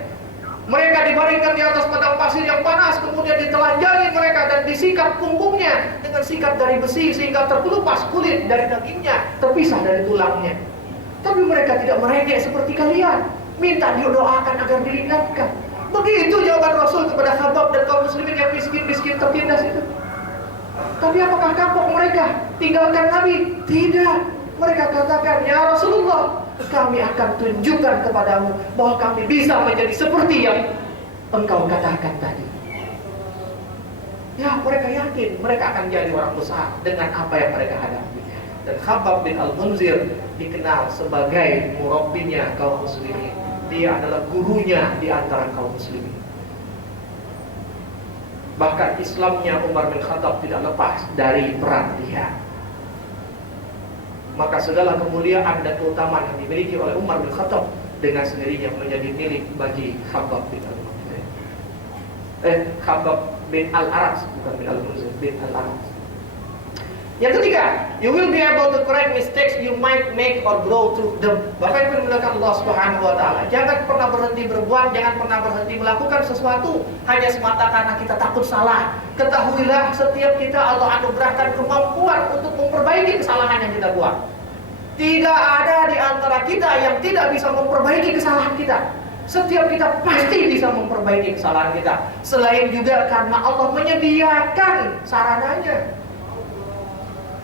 Mereka dibaringkan di atas padang pasir yang panas, kemudian ditelanjangi mereka dan disikat punggungnya dengan sikat dari besi sehingga terkelupas kulit dari dagingnya, terpisah dari tulangnya. Tapi mereka tidak merengek seperti kalian, minta didoakan agar diringankan. Begitu jawaban Rasul kepada Khabbab dan kaum muslimin yang miskin-miskin tertindas itu. Tapi apakah kapok mereka tinggalkan Nabi? Tidak. Mereka katakan, ya Rasulullah, kami akan tunjukkan kepadamu bahwa kami bisa menjadi seperti yang engkau katakan tadi. Ya, mereka yakin mereka akan jadi orang besar dengan apa yang mereka hadapi. Dan Khabbab bin Al-Munzir dikenal sebagai murabbinya kaum muslimin. Dia adalah gurunya di antara kaum muslimin. Bahkan Islamnya Umar bin Khattab tidak lepas dari peran dia. Maka segala kemuliaan dan keutamaan yang dimiliki oleh Umar bin Khattab dengan sendirinya menjadi milik bagi Khabbab bin Al-Munzir. Khabbab bin Al-Aras, bukan bin Al-Munzir, bin Al-Aras. Yang ketiga, you will be able to correct mistakes you might make or grow through them. Bapak Ibu dimuliakan Allah Subhanahu wa taala. Jangan pernah berhenti berbuat, jangan pernah berhenti melakukan sesuatu hanya semata karena kita takut salah. Ketahuilah, setiap kita Allah anugerahkan kemampuan untuk memperbaiki kesalahan yang kita buat. Tidak ada di antara kita yang tidak bisa memperbaiki kesalahan kita. Setiap kita pasti bisa memperbaiki kesalahan kita. Selain juga karena Allah menyediakan sarananya.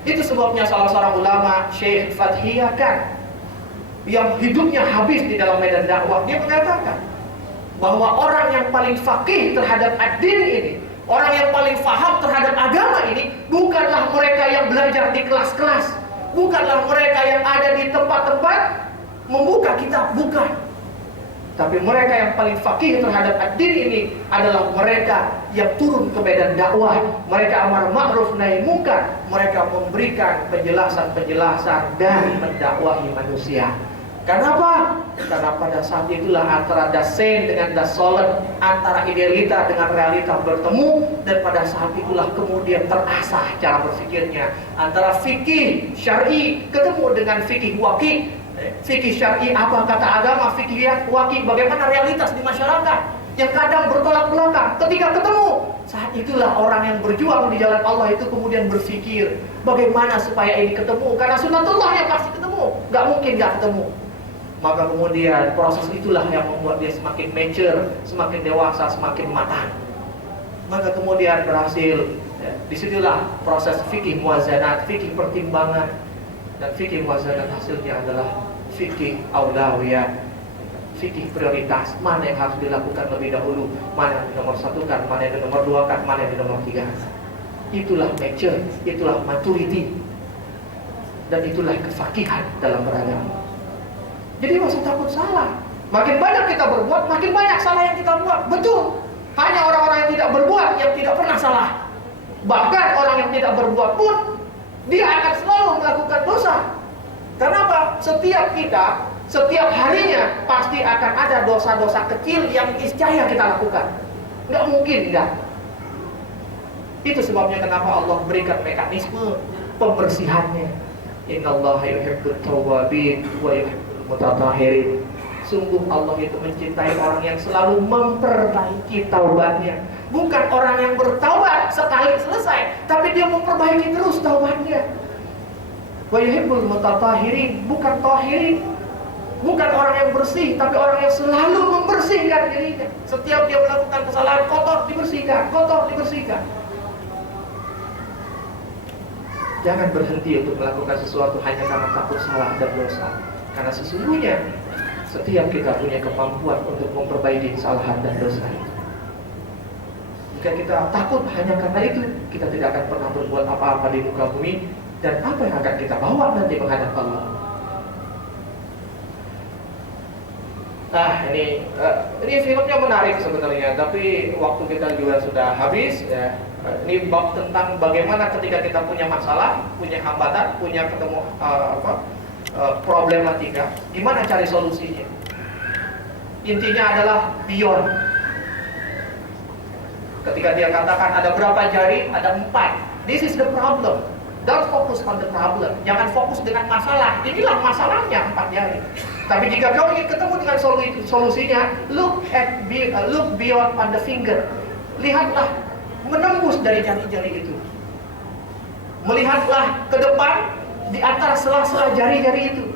Itu sebabnya salah seorang ulama, Syekh Fathiyahkan, yang hidupnya habis di dalam medan dakwah, dia mengatakan bahwa orang yang paling faqih terhadap ad-din ini, orang yang paling faham terhadap agama ini, bukanlah mereka yang belajar di kelas-kelas, bukanlah mereka yang ada di tempat-tempat membuka kitab, bukan. Tapi mereka yang paling faqih terhadap ad-din ini adalah mereka yang turun ke medan dakwah. Mereka amar ma'ruf nahi munkar. Mereka memberikan penjelasan-penjelasan dan mendakwahi manusia. Kenapa? Karena pada saat itulah antara dasen dengan dasolet, antara idealita dengan realita bertemu, dan pada saat itulah kemudian terasah cara berpikirnya. Antara fikih syar'i ketemu dengan fikih waqi'. Fikih syar'i apa kata agama, fikih waqi' bagaimana realitas di masyarakat yang kadang bertolak belakang. Ketika ketemu, saat itulah orang yang berjuang di jalan Allah itu kemudian berpikir bagaimana supaya ini ketemu, karena sunatullah yang pasti ketemu, nggak mungkin nggak ketemu. Maka kemudian proses itulah yang membuat dia semakin mature, semakin dewasa, semakin matang. Maka kemudian berhasil, ya, disitulah proses fikih muwazanat, fikih pertimbangan. Dan fikih muwazanat hasilnya adalah fikih aulawiyah, fikih prioritas, mana yang harus dilakukan lebih dahulu, mana yang nomor satukan, mana yang nomor duakan, mana yang nomor tiga. Itulah mature, itulah maturity, dan itulah kefakihan dalam beragama. Jadi masa takut salah. Makin banyak kita berbuat, makin banyak salah yang kita buat. Betul. Hanya orang-orang yang tidak berbuat yang tidak pernah salah. Bahkan orang yang tidak berbuat pun dia akan selalu melakukan dosa. Kenapa? Setiap kita, setiap harinya pasti akan ada dosa-dosa kecil yang niscaya kita lakukan. Nggak mungkin nggak. Itu sebabnya kenapa Allah berikan mekanisme pembersihannya. Innallaha yuhibbut tawwabin wa yuhibbul mutatahhirin. Sungguh Allah itu mencintai orang yang selalu memperbaiki taubatnya. Bukan orang yang bertaubat sekali selesai, tapi dia memperbaiki terus taubatnya. Wa yuhibbul mutatahhirin, bukan tahirin. Bukan orang yang bersih, tapi orang yang selalu membersihkan dirinya. Setiap dia melakukan kesalahan, kotor dibersihkan, kotor dibersihkan. Jangan berhenti untuk melakukan sesuatu hanya karena takut salah dan dosa. Karena sesungguhnya setiap kita punya kemampuan untuk memperbaiki kesalahan dan dosa itu. Jika kita takut hanya karena itu, kita tidak akan pernah berbuat apa-apa di muka bumi. Dan apa yang akan kita bawa nanti menghadap Allah? Nah, ini filmnya menarik sebenarnya, tapi waktu kita juga sudah habis ya. Ini bab tentang bagaimana ketika kita punya masalah, punya hambatan, punya ketemu problematika, gimana cari solusinya. Intinya adalah beyond. Ketika dia katakan ada berapa jari, ada 4. This is the problem. Don't focus on the problem. Jangan fokus dengan masalah. Inilah masalahnya 4 jari. Tapi jika kau ingin ketemu dengan solusinya, look beyond on the finger. Lihatlah, menembus dari jari-jari itu. Melihatlah ke depan di antara sela-sela jari-jari itu.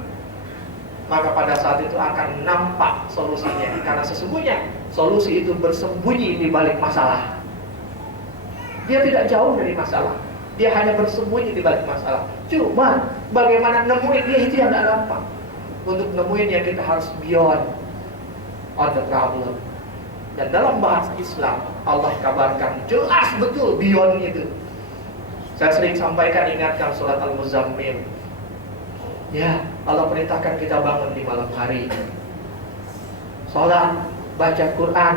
Maka pada saat itu akan nampak solusinya. Karena sesungguhnya solusi itu bersembunyi di balik masalah. Dia tidak jauh dari masalah. Dia hanya bersembunyi di balik masalah. Cuma bagaimana nemuin dia itu yang gak gampang. Untuk nemuin yang kita harus beyond on the problem. Dan dalam bahasa Islam Allah kabarkan jelas betul beyond itu. Saya sering sampaikan, ingatkan surat Al-Muzammil. Ya, Allah perintahkan kita bangun di malam hari, sholat, baca Quran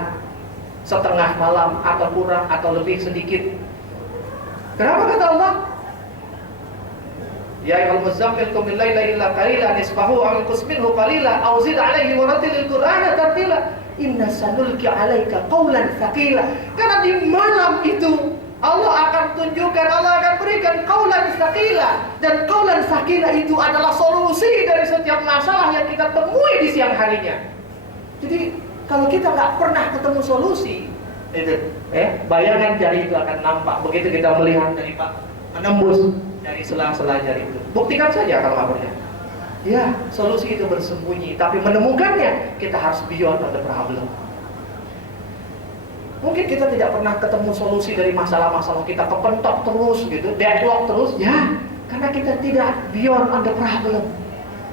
setengah malam atau kurang atau lebih sedikit. Kenapa kata Allah? Ya ayyuhal muzammil qum al-laila illa qalilan nisfahu aw inqus minhu qalilan aw zid 'alaihi wa rattilil qur'ana tartila inna sanulqi 'alaika qawlan tsaqila. Karena di malam itu Allah akan tunjukkan, Allah akan berikan qawlan tsaqila, dan qawlan tsaqila itu adalah solusi dari setiap masalah yang kita temui di siang harinya. Jadi kalau kita nggak pernah ketemu solusi, itu bayangan jari itu akan nampak begitu kita melihat dari Pak menembus dari sela-sela jari itu. Buktikan saja kalau nggak percaya. Ya, solusi itu bersembunyi, tapi menemukannya kita harus beyond the problem. Mungkin kita tidak pernah ketemu solusi dari masalah-masalah kita, kepentok terus gitu, deadlock terus, ya, karena kita tidak beyond the problem.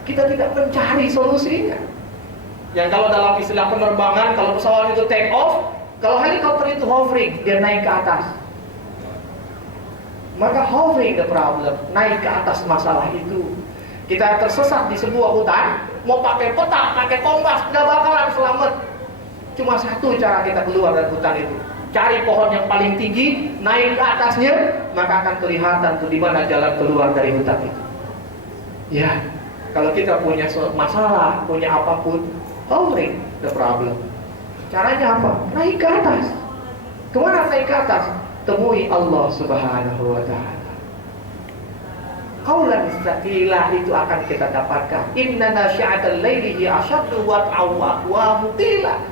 Kita tidak mencari solusinya. Yang kalau dalam istilah penerbangan, kalau pesawat itu take off, kalau helikopter itu hovering, dia naik ke atas. Maka hovering the problem, naik ke atas masalah itu. Kita tersesat di sebuah hutan, mau pakai peta, pakai kompas, nggak bakalan selamat. Cuma satu cara kita keluar dari hutan itu, cari pohon yang paling tinggi, naik ke atasnya, maka akan kelihatan tuh di mana jalan keluar dari hutan itu. Ya, kalau kita punya masalah, punya apapun, hovering the problem. Caranya apa? Naik ke atas. Kemana naik ke atas? Temui Allah Subhanahu wa ta'ala. Qawlan tsaqila itu akan kita dapatkan. Inna nasyi'atal laili hiya asyaddu wat'an wa aqwamu qila.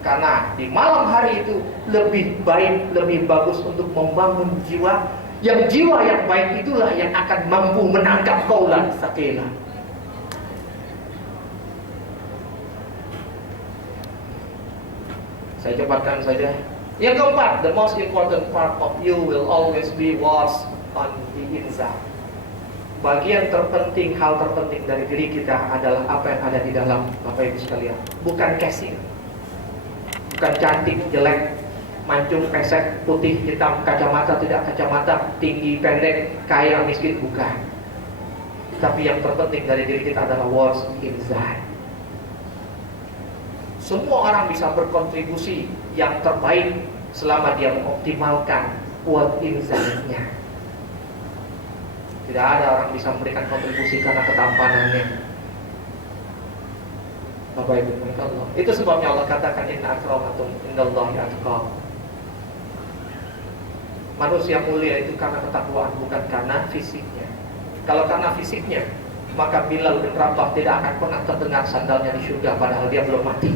Karena di malam hari itu lebih baik, lebih bagus untuk membangun jiwa. Yang jiwa yang baik itulah yang akan mampu menangkap qawlan tsaqila. Saya cepatkan saja. Yang keempat, the most important part of you will always be what's on the inside. Bagian terpenting, hal terpenting dari diri kita adalah apa yang ada di dalam, Bapak Ibu sekalian. Bukan casing, bukan cantik, jelek, mancung, pesek, putih, hitam, kacamata, tidak kacamata, tinggi, pendek, kaya, miskin, bukan. Tapi yang terpenting dari diri kita adalah what's inside. Semua orang bisa berkontribusi yang terbaik selama dia mengoptimalkan what inside-nya. Tidak ada orang bisa memberikan kontribusi karena ketampanannya. Bapak Ibu Allah. Itu sebabnya Allah katakan inna akramakum indallahi atqakum. Manusia mulia itu karena ketakwaan, bukan karena fisiknya. Kalau karena fisiknya, maka Bilal bin Rabah tidak akan pernah terdengar sandalnya di surga padahal dia belum mati.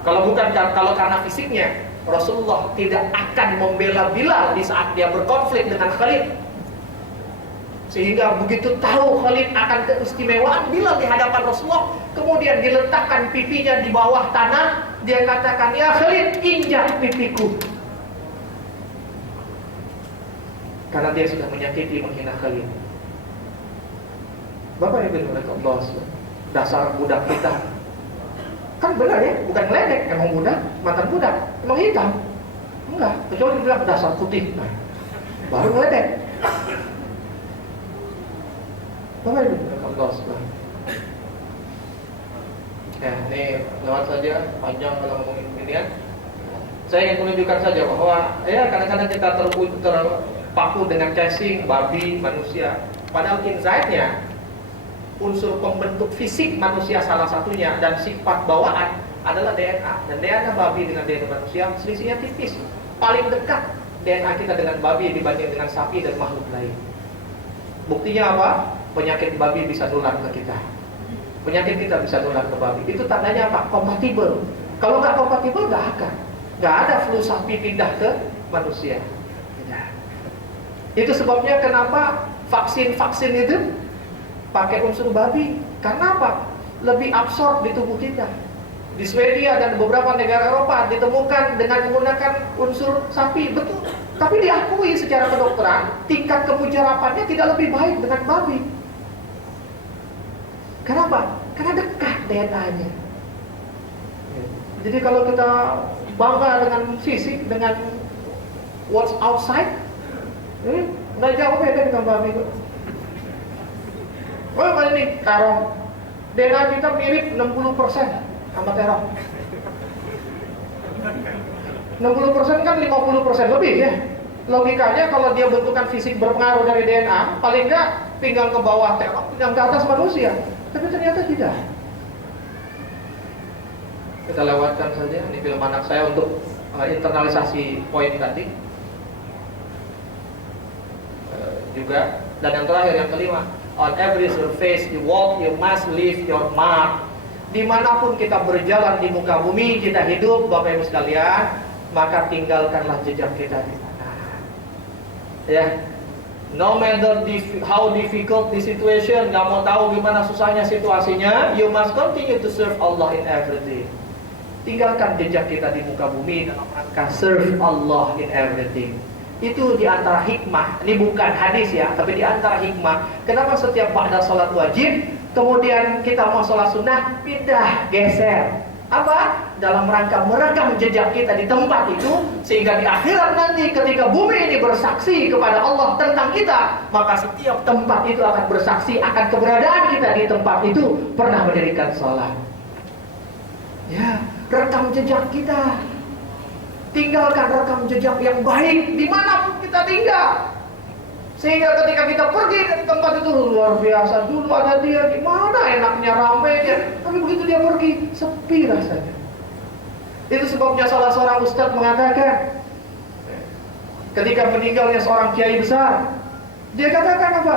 Kalau karena fisiknya, Rasulullah tidak akan membela Bilal di saat dia berkonflik dengan Khalid. Sehingga begitu tahu Khalid akan keistimewaan Bilal di hadapan Rasulullah, kemudian diletakkan pipinya di bawah tanah, dia katakan, "Ya Khalid, injak pipiku." Karena dia sudah menyakiti, menghina Khalid. Bapak Ibu Allah, dasar budak kita kan benar ya, bukan ngeledek, emang budak, mantan budak, emang hitam, enggak, kecuali bilang dasar putih, nah, baru ngeledek. Bapak Ibu Allah, ya ini lewat saja, panjang kalau ngomongin ini ya. Saya ingin menunjukkan saja bahwa ya kadang-kadang kita terpaku dengan casing, babi, manusia, padahal inside-nya unsur pembentuk fisik manusia salah satunya dan sifat bawaan adalah DNA. Dan DNA babi dengan DNA manusia selisihnya tipis. Paling dekat DNA kita dengan babi dibanding dengan sapi dan makhluk lain. Buktinya apa? Penyakit babi bisa nular ke kita. Penyakit kita bisa nular ke babi. Itu tandanya apa? Kompatibel. Kalau nggak kompatibel nggak akan. Nggak ada flu sapi pindah ke manusia. Tidak. Itu sebabnya kenapa vaksin-vaksin itu pakai unsur babi. Karena apa? Lebih absorb di tubuh kita. Di Swedia dan beberapa negara Eropa ditemukan dengan menggunakan unsur sapi, betul. Tapi diakui secara kedokteran, tingkat kemujarapannya tidak lebih baik dengan babi. Kenapa? Karena dekat DNA-nya. Jadi kalau kita bangga dengan fisik, dengan what's outside, nggak jauh beda dengan babi kok. Oh, kali ini terong, DNA kita mirip 60% sama terong. 60% kan 50% lebih ya. Logikanya kalau dia bentukan fisik berpengaruh dari DNA, paling enggak pinggang ke bawah terong, pinggang ke atas manusia. Tapi ternyata tidak. Kita lewatkan saja, ini film anak saya untuk internalisasi poin tadi. Juga, dan yang terakhir, yang kelima, on every surface you walk, you must leave your mark. Dimanapun kita berjalan di muka bumi, kita hidup, Bapak Ibu sekalian, maka tinggalkanlah jejak kita di sana. Ya, no matter how difficult the situation, nggak mau tahu gimana susahnya situasinya, you must continue to serve Allah in everything. Tinggalkan jejak kita di muka bumi dalam rangka serve Allah in everything. Itu diantara hikmah. Ini bukan hadis ya, tapi diantara hikmah. Kenapa setiap ba'da sholat wajib, kemudian kita mau sholat sunnah, pindah, geser. Apa? Dalam rangka merekam jejak kita di tempat itu, sehingga di akhirat nanti ketika bumi ini bersaksi kepada Allah tentang kita, maka setiap tempat itu akan bersaksi akan keberadaan kita di tempat itu pernah mendirikan sholat. Ya, rekam jejak kita. Tinggalkan rekam jejak yang baik dimanapun kita tinggal, sehingga ketika kita pergi dari tempat itu, luar biasa, dulu ada dia, gimana enaknya, ramainya, tapi begitu dia pergi, sepi rasanya. Itu sebabnya salah seorang ustadz mengatakan, ketika meninggalnya seorang kiai besar, dia katakan apa?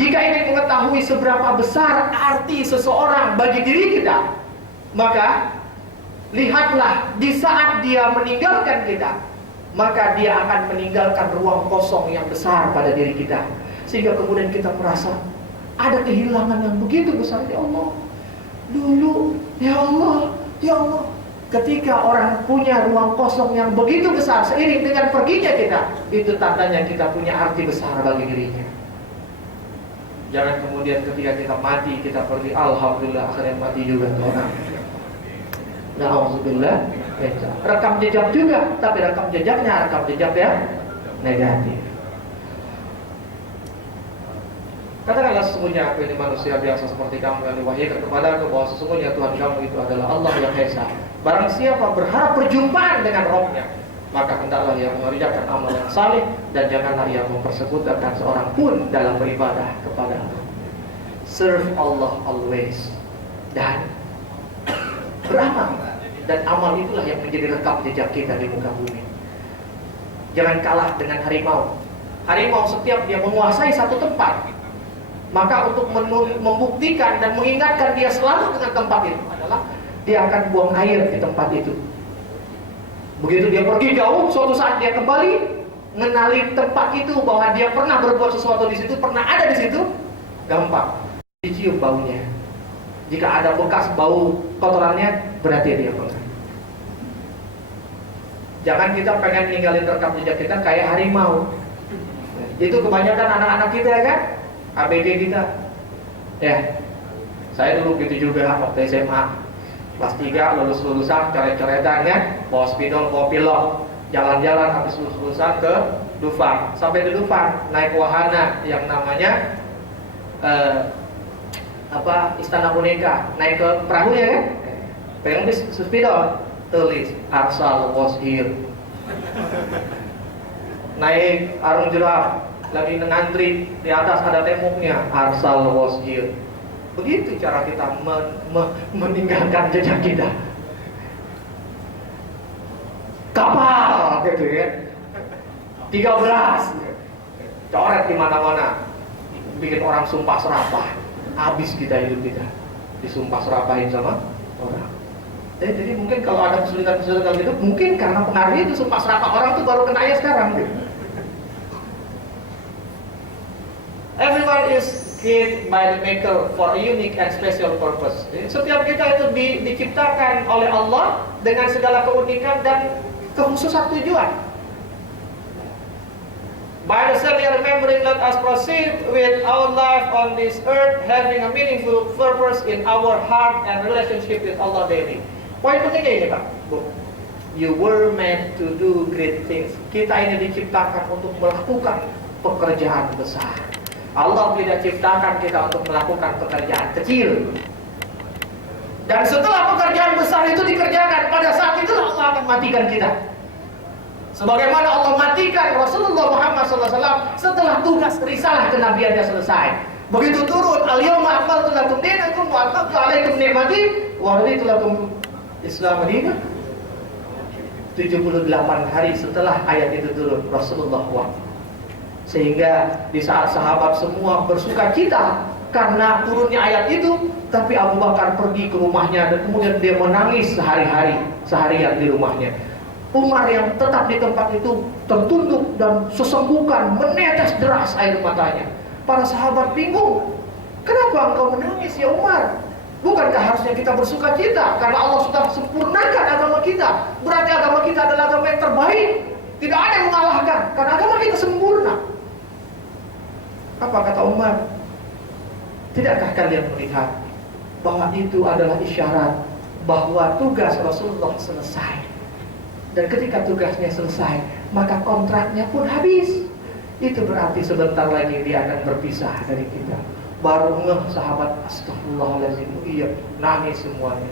Jika ingin mengetahui seberapa besar arti seseorang bagi diri kita, maka lihatlah di saat dia meninggalkan kita, maka dia akan meninggalkan ruang kosong yang besar pada diri kita, sehingga kemudian kita merasa ada kehilangan yang begitu besar. Ya Allah, dulu, ya Allah, ya Allah. Ketika orang punya ruang kosong yang begitu besar seiring dengan perginya kita, itu tandanya kita punya arti besar bagi dirinya. Jangan kemudian ketika kita mati, kita pergi, alhamdulillah akhirnya mati juga orang. Na'udzubillah. Rekam jejak juga, tapi rekam jejaknya rekam jejak yang negatif. Katakanlah sesungguhnya aku ini manusia biasa seperti kamu yang diwahyukan kepadaku, bahwa sesungguhnya Tuhan kamu itu adalah Allah yang Esa. Barang siapa berharap perjumpaan dengan Rabb-Nya, maka hendaklah ia mengerjakan amal yang saleh, dan janganlah ia mempersekutukan seorang pun dalam beribadah kepada Allah. Serve Allah always, dan beramal, dan amal itulah yang menjadi rekam jejak kita di muka bumi. Jangan kalah dengan harimau. Harimau setiap dia menguasai satu tempat, maka untuk membuktikan dan mengingatkan dia selalu dengan tempat itu adalah dia akan buang air di tempat itu. Begitu dia pergi jauh, suatu saat dia kembali mengenali tempat itu, bahwa dia pernah berbuat sesuatu di situ, pernah ada di situ, gampang dicium baunya. Jika ada bekas bau kotorannya, berarti dia pernah. Jangan kita pengen ninggalin rekam jejak kita kayak harimau. Itu kebanyakan anak-anak kita ya kan, ABG kita. Ya, saya dulu gitu juga waktu SMA. Kelas 3 lulus-lulusan, coret-coretan ya, bawa spidol, bawa pilok, jalan-jalan habis lulus-lulusan ke Dufan. Sampai di Dufan, naik wahana yang namanya Istana Boneka, naik ke perahu ya kan, pegang di spidol, tulis Arsal was here. Naik arung jeram, lagi ngantri, di atas ada temboknya, Arsal was here. Begitu cara kita meninggalkan jejak kita. Kapal gitu ya, 13 coret di mana-mana, bikin orang sumpah serapah. Habis kita hidup kita disumpah serapahin sama orang. Jadi mungkin kalau ada kesulitan-kesulitan hidup, mungkin karena pengaruh itu sumpah serapah orang itu baru kena ya sekarang gitu. Everyone is created by the Maker for a unique and special purpose. Setiap kita itu diciptakan oleh Allah dengan segala keunikan dan kekhususan tujuan. By the same remembering, let us proceed with our life on this earth, having a meaningful purpose in our heart and relationship with Allah daily. Poin pentingnya ini Pak, Bu. You were meant to do great things. Kita ini diciptakan untuk melakukan pekerjaan besar. Allah tidak ciptakan kita untuk melakukan pekerjaan kecil. Dan setelah pekerjaan besar itu dikerjakan, pada saat itulah Allah akan matikan kita. Sebagaimana Allah matikan Rasulullah Muhammad SAW setelah tugas risalah kenabiannya selesai. Begitu turun, al-yawma akmaltu lakum dinakum wa atmamtu alaikum ni'mati wa raditu lakum Islam Madinah. 78 hari setelah ayat itu turun, Rasulullah wafat. Sehingga di saat sahabat semua bersuka cita karena turunnya ayat itu, tapi Abu Bakar pergi ke rumahnya dan kemudian dia menangis seharian di rumahnya. Umar yang tetap di tempat itu tertunduk dan sesenggukan menetes deras air matanya. Para sahabat bingung, kenapa engkau menangis ya Umar? Bukankah harusnya kita bersuka cita karena Allah sudah sempurnakan agama kita? Berarti agama kita adalah agama yang terbaik. Tidak ada yang mengalahkan karena agama kita sempurna. Apa kata Umar? Tidakkah kalian melihat bahwa itu adalah isyarat bahwa tugas Rasulullah selesai? Dan ketika tugasnya selesai, maka kontraknya pun habis. Itu berarti sebentar lagi dia akan berpisah dari kita. Baru ngeh sahabat, astagfirullahaladzim, iya, nangis semuanya.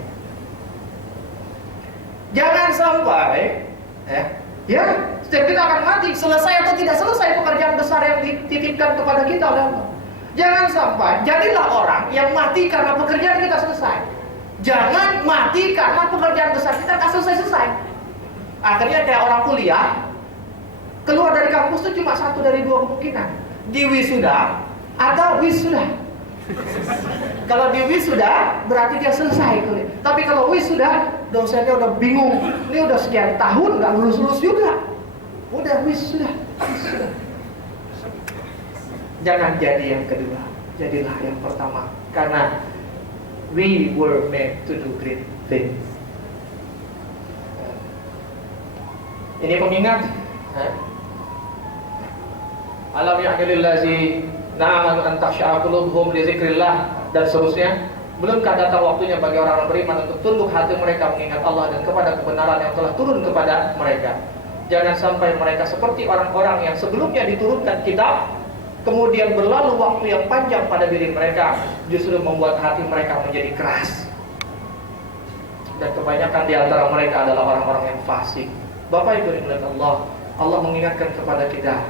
Jangan sampai setiap kita akan mati, selesai atau tidak selesai pekerjaan besar yang dititipkan kepada kita oleh Allah. Jangan sampai jadilah orang yang mati karena pekerjaan kita selesai. Jangan mati karena pekerjaan besar kita nggak selesai. Akhirnya kayak orang kuliah, keluar dari kampus itu cuma satu dari dua kemungkinan, di wisuda atau wisuda. Kalau di wisuda berarti dia selesai kuliah. Tapi kalau wisuda, dosennya udah bingung, ini udah sekian tahun nggak lulus juga. Udah wisuda. Jangan jadi yang kedua, jadilah yang pertama. Karena we were made to do great things. Ini pengingat. Alam ya'nillazi na'amanu an takhsha'a qulubuhum li dzikrillah dan seterusnya. Belumkah datang waktunya bagi orang beriman untuk tunduk hati mereka mengingat Allah dan kepada kebenaran yang telah turun kepada mereka. Jangan sampai mereka seperti orang-orang yang sebelumnya diturunkan kitab, kemudian berlalu waktu yang panjang pada diri mereka, justru membuat hati mereka menjadi keras. Dan kebanyakan di antara mereka adalah orang-orang yang fasik. Bapak Ibu dimuliakan Allah, Allah mengingatkan kepada kita,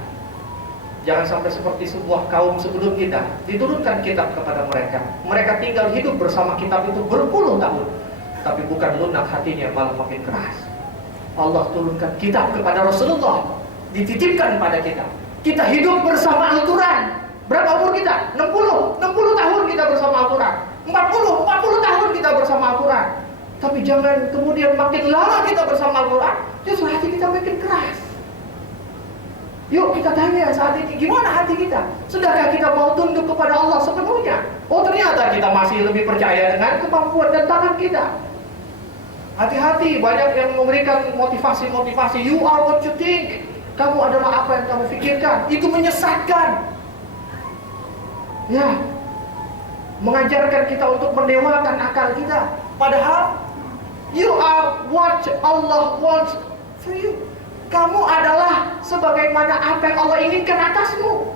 jangan sampai seperti sebuah kaum sebelum kita, diturunkan kitab kepada mereka. Mereka tinggal hidup bersama kitab itu berpuluh tahun, tapi bukan lunak hatinya, malah makin keras. Allah turunkan kitab kepada Rasulullah, dititipkan pada kita. Kita hidup bersama Al-Quran. Berapa umur kita? 60 tahun kita bersama Al-Quran. 40 tahun kita bersama Al-Quran. Tapi jangan kemudian makin lama kita bersama Al-Quran, justru hati kita makin keras. Yuk kita tanya saat ini, gimana hati kita? Sudahkah kita mau tunduk kepada Allah sepenuhnya? Oh ternyata kita masih lebih percaya dengan kemampuan dan tangan kita. Hati-hati, banyak yang memberikan motivasi-motivasi. You are what you think. Kamu adalah apa yang kamu pikirkan. Itu menyesatkan. Ya, mengajarkan kita untuk mendewakan akal kita. Padahal you are what Allah wants for you. Kamu adalah sebagaimana apa yang Allah inginkan atasmu.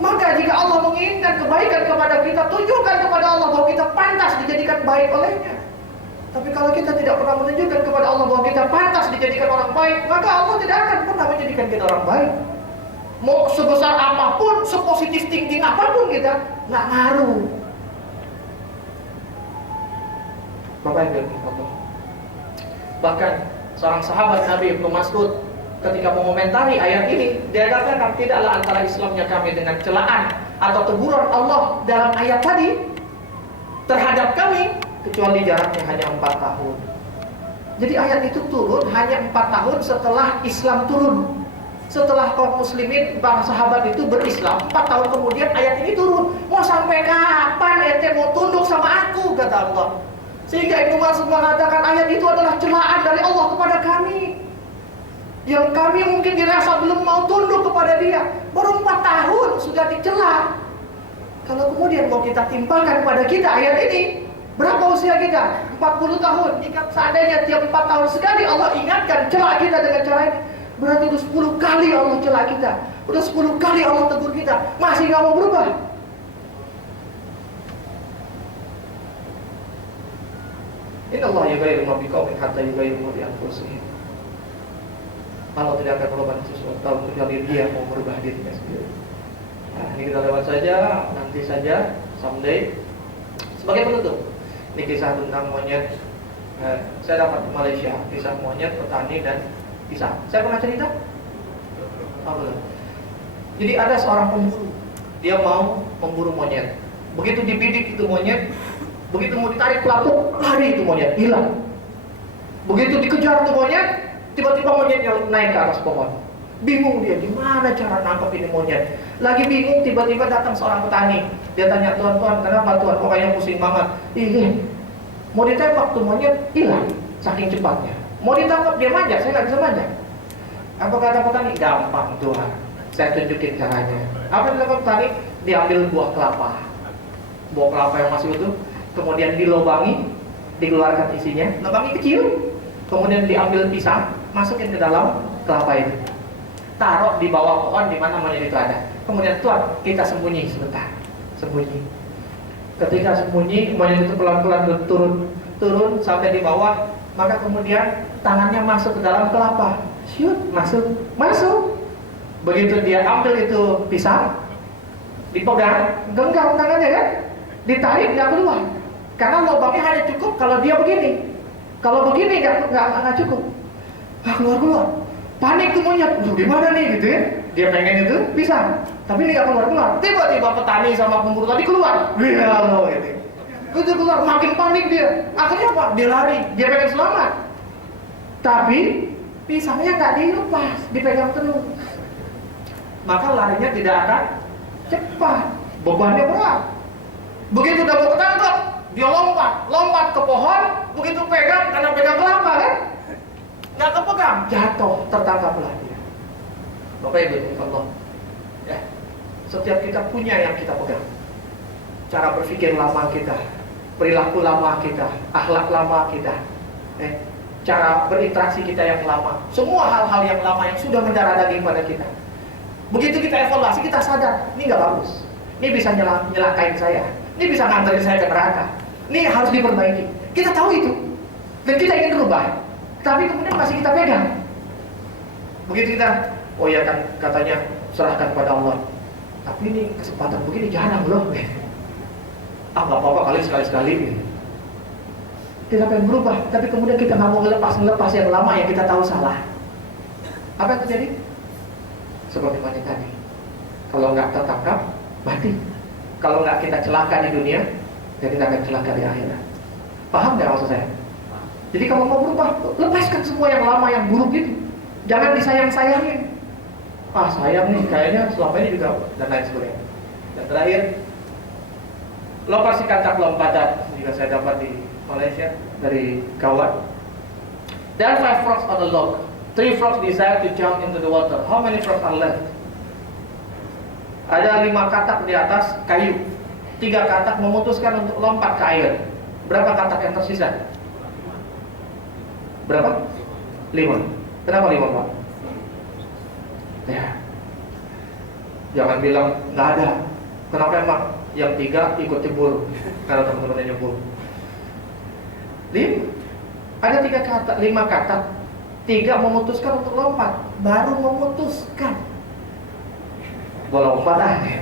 Maka jika Allah menginginkan kebaikan kepada kita, tunjukkan kepada Allah bahwa kita pantas dijadikan baik olehnya. Tapi kalau kita tidak pernah menunjukkan kepada Allah bahwa kita pantas dijadikan orang baik, maka Allah tidak akan pernah menjadikan kita orang baik. Mau sebesar apapun, sepositif thinking apapun kita, nggak ngaruh. Bapak Ibu, bahkan seorang sahabat Nabi Ibnu Mas'ud ketika mengomentari ayat ini, dia katakan tidaklah antara Islamnya kami dengan celaan atau teguran Allah dalam ayat tadi terhadap kami kecuali jaraknya hanya 4 tahun. Jadi ayat itu turun hanya 4 tahun setelah Islam turun. Setelah kaum muslimin, para sahabat itu berislam, 4 tahun kemudian ayat ini turun. Mau sampai kapan ente mau tunduk sama aku, kata Allah. Sehingga Ibnu Mas'ud mengatakan ayat itu adalah celaan dari Allah kepada kami, yang kami mungkin dirasa belum mau tunduk kepada dia. Baru 4 tahun sudah dicela. Kalau kemudian mau kita timpakan pada kita ayat ini, berapa usia kita? 40 tahun. Jika seandainya tiap 4 tahun sekali Allah ingatkan cela kita dengan cara ini, berarti udah 10 kali Allah cela kita, udah 10 kali Allah tegur kita, masih gak mau berubah. Inna Allah yughayyiru ma biqaumin hatta yughayyiru ma bi anfusihim. Allah tidak akan merubah sesuatu kecuali dia mau merubah dirinya sendiri. Nah, ini kita lewat saja, nanti saja, someday. Sebagai penutup, ini kisah tentang monyet. Saya dapat di Malaysia, kisah monyet, petani, dan pisang. Saya pernah cerita? Oh, belum. Jadi ada seorang pemburu, dia mau memburu monyet. Begitu dibidik itu monyet, begitu mau ditarik pelapuk, lari itu monyet, hilang. Begitu dikejar tuh monyet, tiba-tiba monyetnya naik ke atas pohon. Bingung dia, gimana cara nangkep ini monyet. Lagi bingung, tiba-tiba datang seorang petani. Dia tanya, Tuan, kenapa Tuan? Kok kayaknya pusing banget. Mau ditembak tuh monyet, hilang, saking cepatnya. Mau ditangkap, dia manjat, saya nggak bisa manjat. Apa kata petani? Gampang Tuhan, saya tunjukin caranya. Apa yang dilakukan petani? Diambil buah kelapa. Buah kelapa yang masih utuh, kemudian dilobangi, dikeluarkan isinya, lubangnya kecil. Kemudian diambil pisang, masukin ke dalam kelapa itu, taruh di bawah pohon di mana monyet itu ada. Kemudian Tuan, kita sembunyi sebentar, sembunyi. Ketika sembunyi, monyet itu pelan-pelan turun sampai di bawah, maka kemudian tangannya masuk ke dalam kelapa, shoot, masuk. Begitu dia ambil itu pisang, dipegang, genggam tangannya kan, ditarik nggak keluar, karena lubangnya hanya cukup kalau dia begini. Kalau begini nggak cukup, keluar. Panik tuh monyet, gimana nih gitu ya? Dia pengen itu pisang, tapi ini nggak keluar. Tiba-tiba petani sama pemburu tadi keluar, gitu. Itu keluar, makin panik dia. Akhirnya apa? Dia lari, dia pengen selamat. Tapi pisangnya nggak dilepas, dipegang terus. Maka larinya tidak akan cepat, bebannya berat. Begitu udah mau ketangkep, dia lompat ke pohon. Begitu pegang, karena pegang kelapa kan, nggak kepegang, jatuh, tertangkaplah dia. Bapak Ibu, Allah, ya, setiap kita punya yang kita pegang. Cara berpikir lama kita, perilaku lama kita, akhlak lama kita, cara berinteraksi kita yang lama, semua hal-hal yang lama yang sudah mendarah daging pada kita. Begitu kita evaluasi, kita sadar, ini nggak bagus, ini bisa nyelakain saya, ini bisa nganterin saya ke neraka, ini harus diperbaiki. Kita tahu itu, dan kita ingin berubah, tapi kemudian masih kita pegang. Begitu kita, oh ya kan katanya serahkan pada Allah, tapi ini kesempatan begini jarang loh. Nggak apa-apa kali sekali-sekali. Kita pengen berubah, tapi kemudian kita nggak mau ngelepas yang lama yang kita tahu salah. Apa yang terjadi? Seperti mana tadi, kalau nggak tertangkap, mati. Kalau nggak kita celaka di dunia, ya kita akan celaka di akhirat. Paham nggak maksud saya? Jadi kalau mau berubah, lepaskan semua yang lama yang buruk itu. Jangan disayang-sayangin. Sayang nih, kayaknya selama ini juga, dan lain sebagainya. Dan terakhir, lokasi kancak lompatan juga saya dapat di Malaysia dari kawan. There are 5 frogs on the log. 3 frogs desire to jump into the water. How many frogs are left? Ada 5 katak di atas kayu. 3 katak memutuskan untuk lompat ke air. Berapa katak yang tersisa? Berapa? 5. Kenapa 5, Pak? Ya, jangan bilang nggak ada. Kenapa emang? Yang 3 ikut cebur karena teman-temannya nyebur. 5. Ada 5 katak. 3 memutuskan untuk lompat. Baru memutuskan. Gue lompat aja.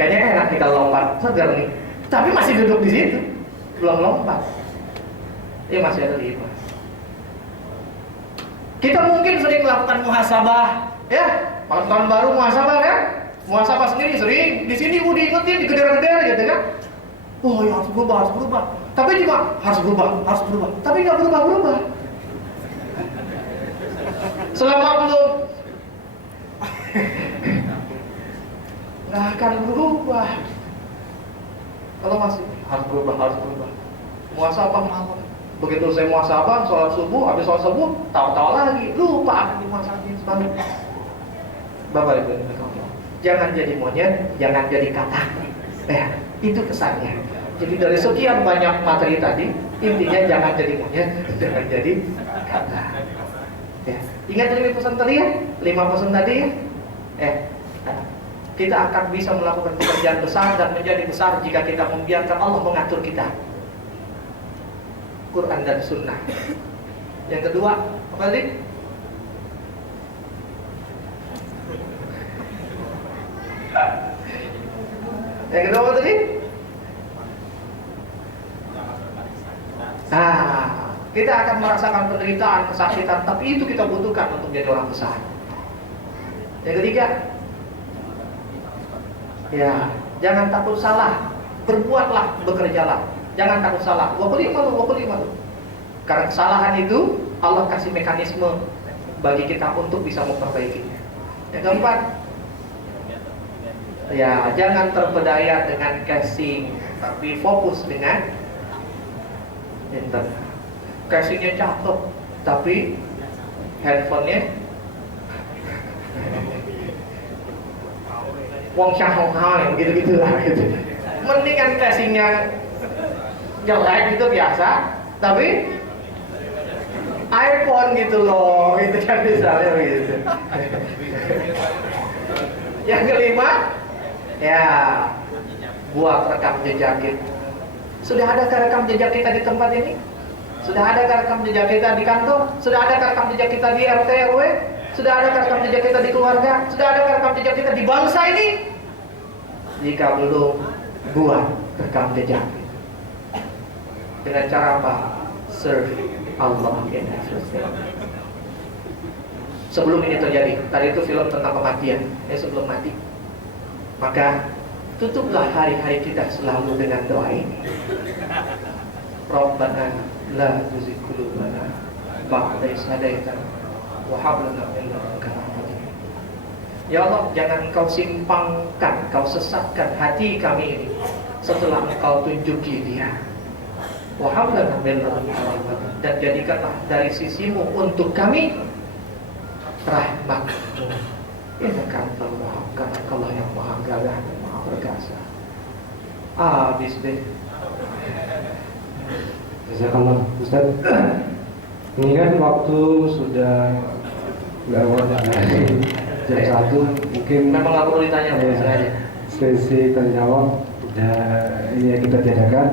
Kayaknya enak nih kalau lompat, segar nih. Tapi masih duduk di situ, belum lompat. Masih ada 5. Kita mungkin sering melakukan muhasabah, ya. Malam tahun baru muhasabah kan? Muhasabah sendiri sering. Di sini diingetin, digeder-geder gitu kan? Oh ya harus berubah. Tapi juga harus berubah. Tapi nggak berubah. Selama belum akan berubah. Kalau masih harus berubah. Muhasabah malam. Begitu saya muhasabah, sholat subuh, habis sholat subuh, tahu-tahu lagi, lupa akan dimuhasabah selalu. Bapak Ibu, jangan jadi monyet, jangan jadi katak. Itu kesannya. Jadi dari sekian banyak materi tadi, intinya jangan jadi monyet, jangan jadi katak. Ya. Ingat dari pesan tadi ya, 5 pesan tadi ya. Kita akan bisa melakukan pekerjaan besar dan menjadi besar jika kita membiarkan Allah mengatur kita. Quran dan Sunnah. Yang kedua, apa tadi? Yang kedua apa tadi? Kita akan merasakan penderitaan, kesakitan, tapi itu kita butuhkan untuk menjadi orang besar. Yang ketiga, ya, jangan takut salah, berbuatlah, bekerjalah. Jangan takut salah. Wakul iman. Karena kesalahan itu Allah kasih mekanisme bagi kita untuk bisa memperbaikinya. Yang keempat, ya, jangan terpedaya dengan casing, tapi fokus dengan internet. Casingnya cakep, tapi handphonenya Wong Shanghai gitu-gitu lah gitu. Mendingan casingnya jelek itu biasa, tapi iPhone gitu loh, itu kan misalnya gitu. Yang kelima, ya, buat rekam jejak kita. Sudah ada rekam jejak kita di tempat ini? Sudah ada rekam jejak kita di kantor? Sudah ada rekam jejak kita di RT RW? Sudah ada rekam jejak kita di keluarga? Sudah ada rekam jejak kita di bangsa ini? Jika belum, buat rekam jejak. Dengan cara apa? Serve Allah in everything. Sebelum ini terjadi, tadi itu film tentang kematian. Sebelum mati, maka tutuplah hari-hari kita selalu dengan doa ini. Rabbana la tuzigh qulubana ba'da idh hadaitana wa hab lana min ladunka rahmatan. Ya Allah, jangan Engkau simpangkan, Engkau sesatkan hati kami ini setelah Engkau tunjuki dia. Wa hab lana min ladunka rahmatan, dan jadikanlah dari sisimu untuk kami rahmat-Mu. Innaka antal wahhab, karena Engkaulah yang maha gagah dan maha perkasa. Habis deh. Jazakallah Ustaz. Ini kan waktu sudah lewat jam 1, mungkin Memang nggak perlu ditanya, sengaja. sesi tanya jawab udah ini yang kita tiadakan.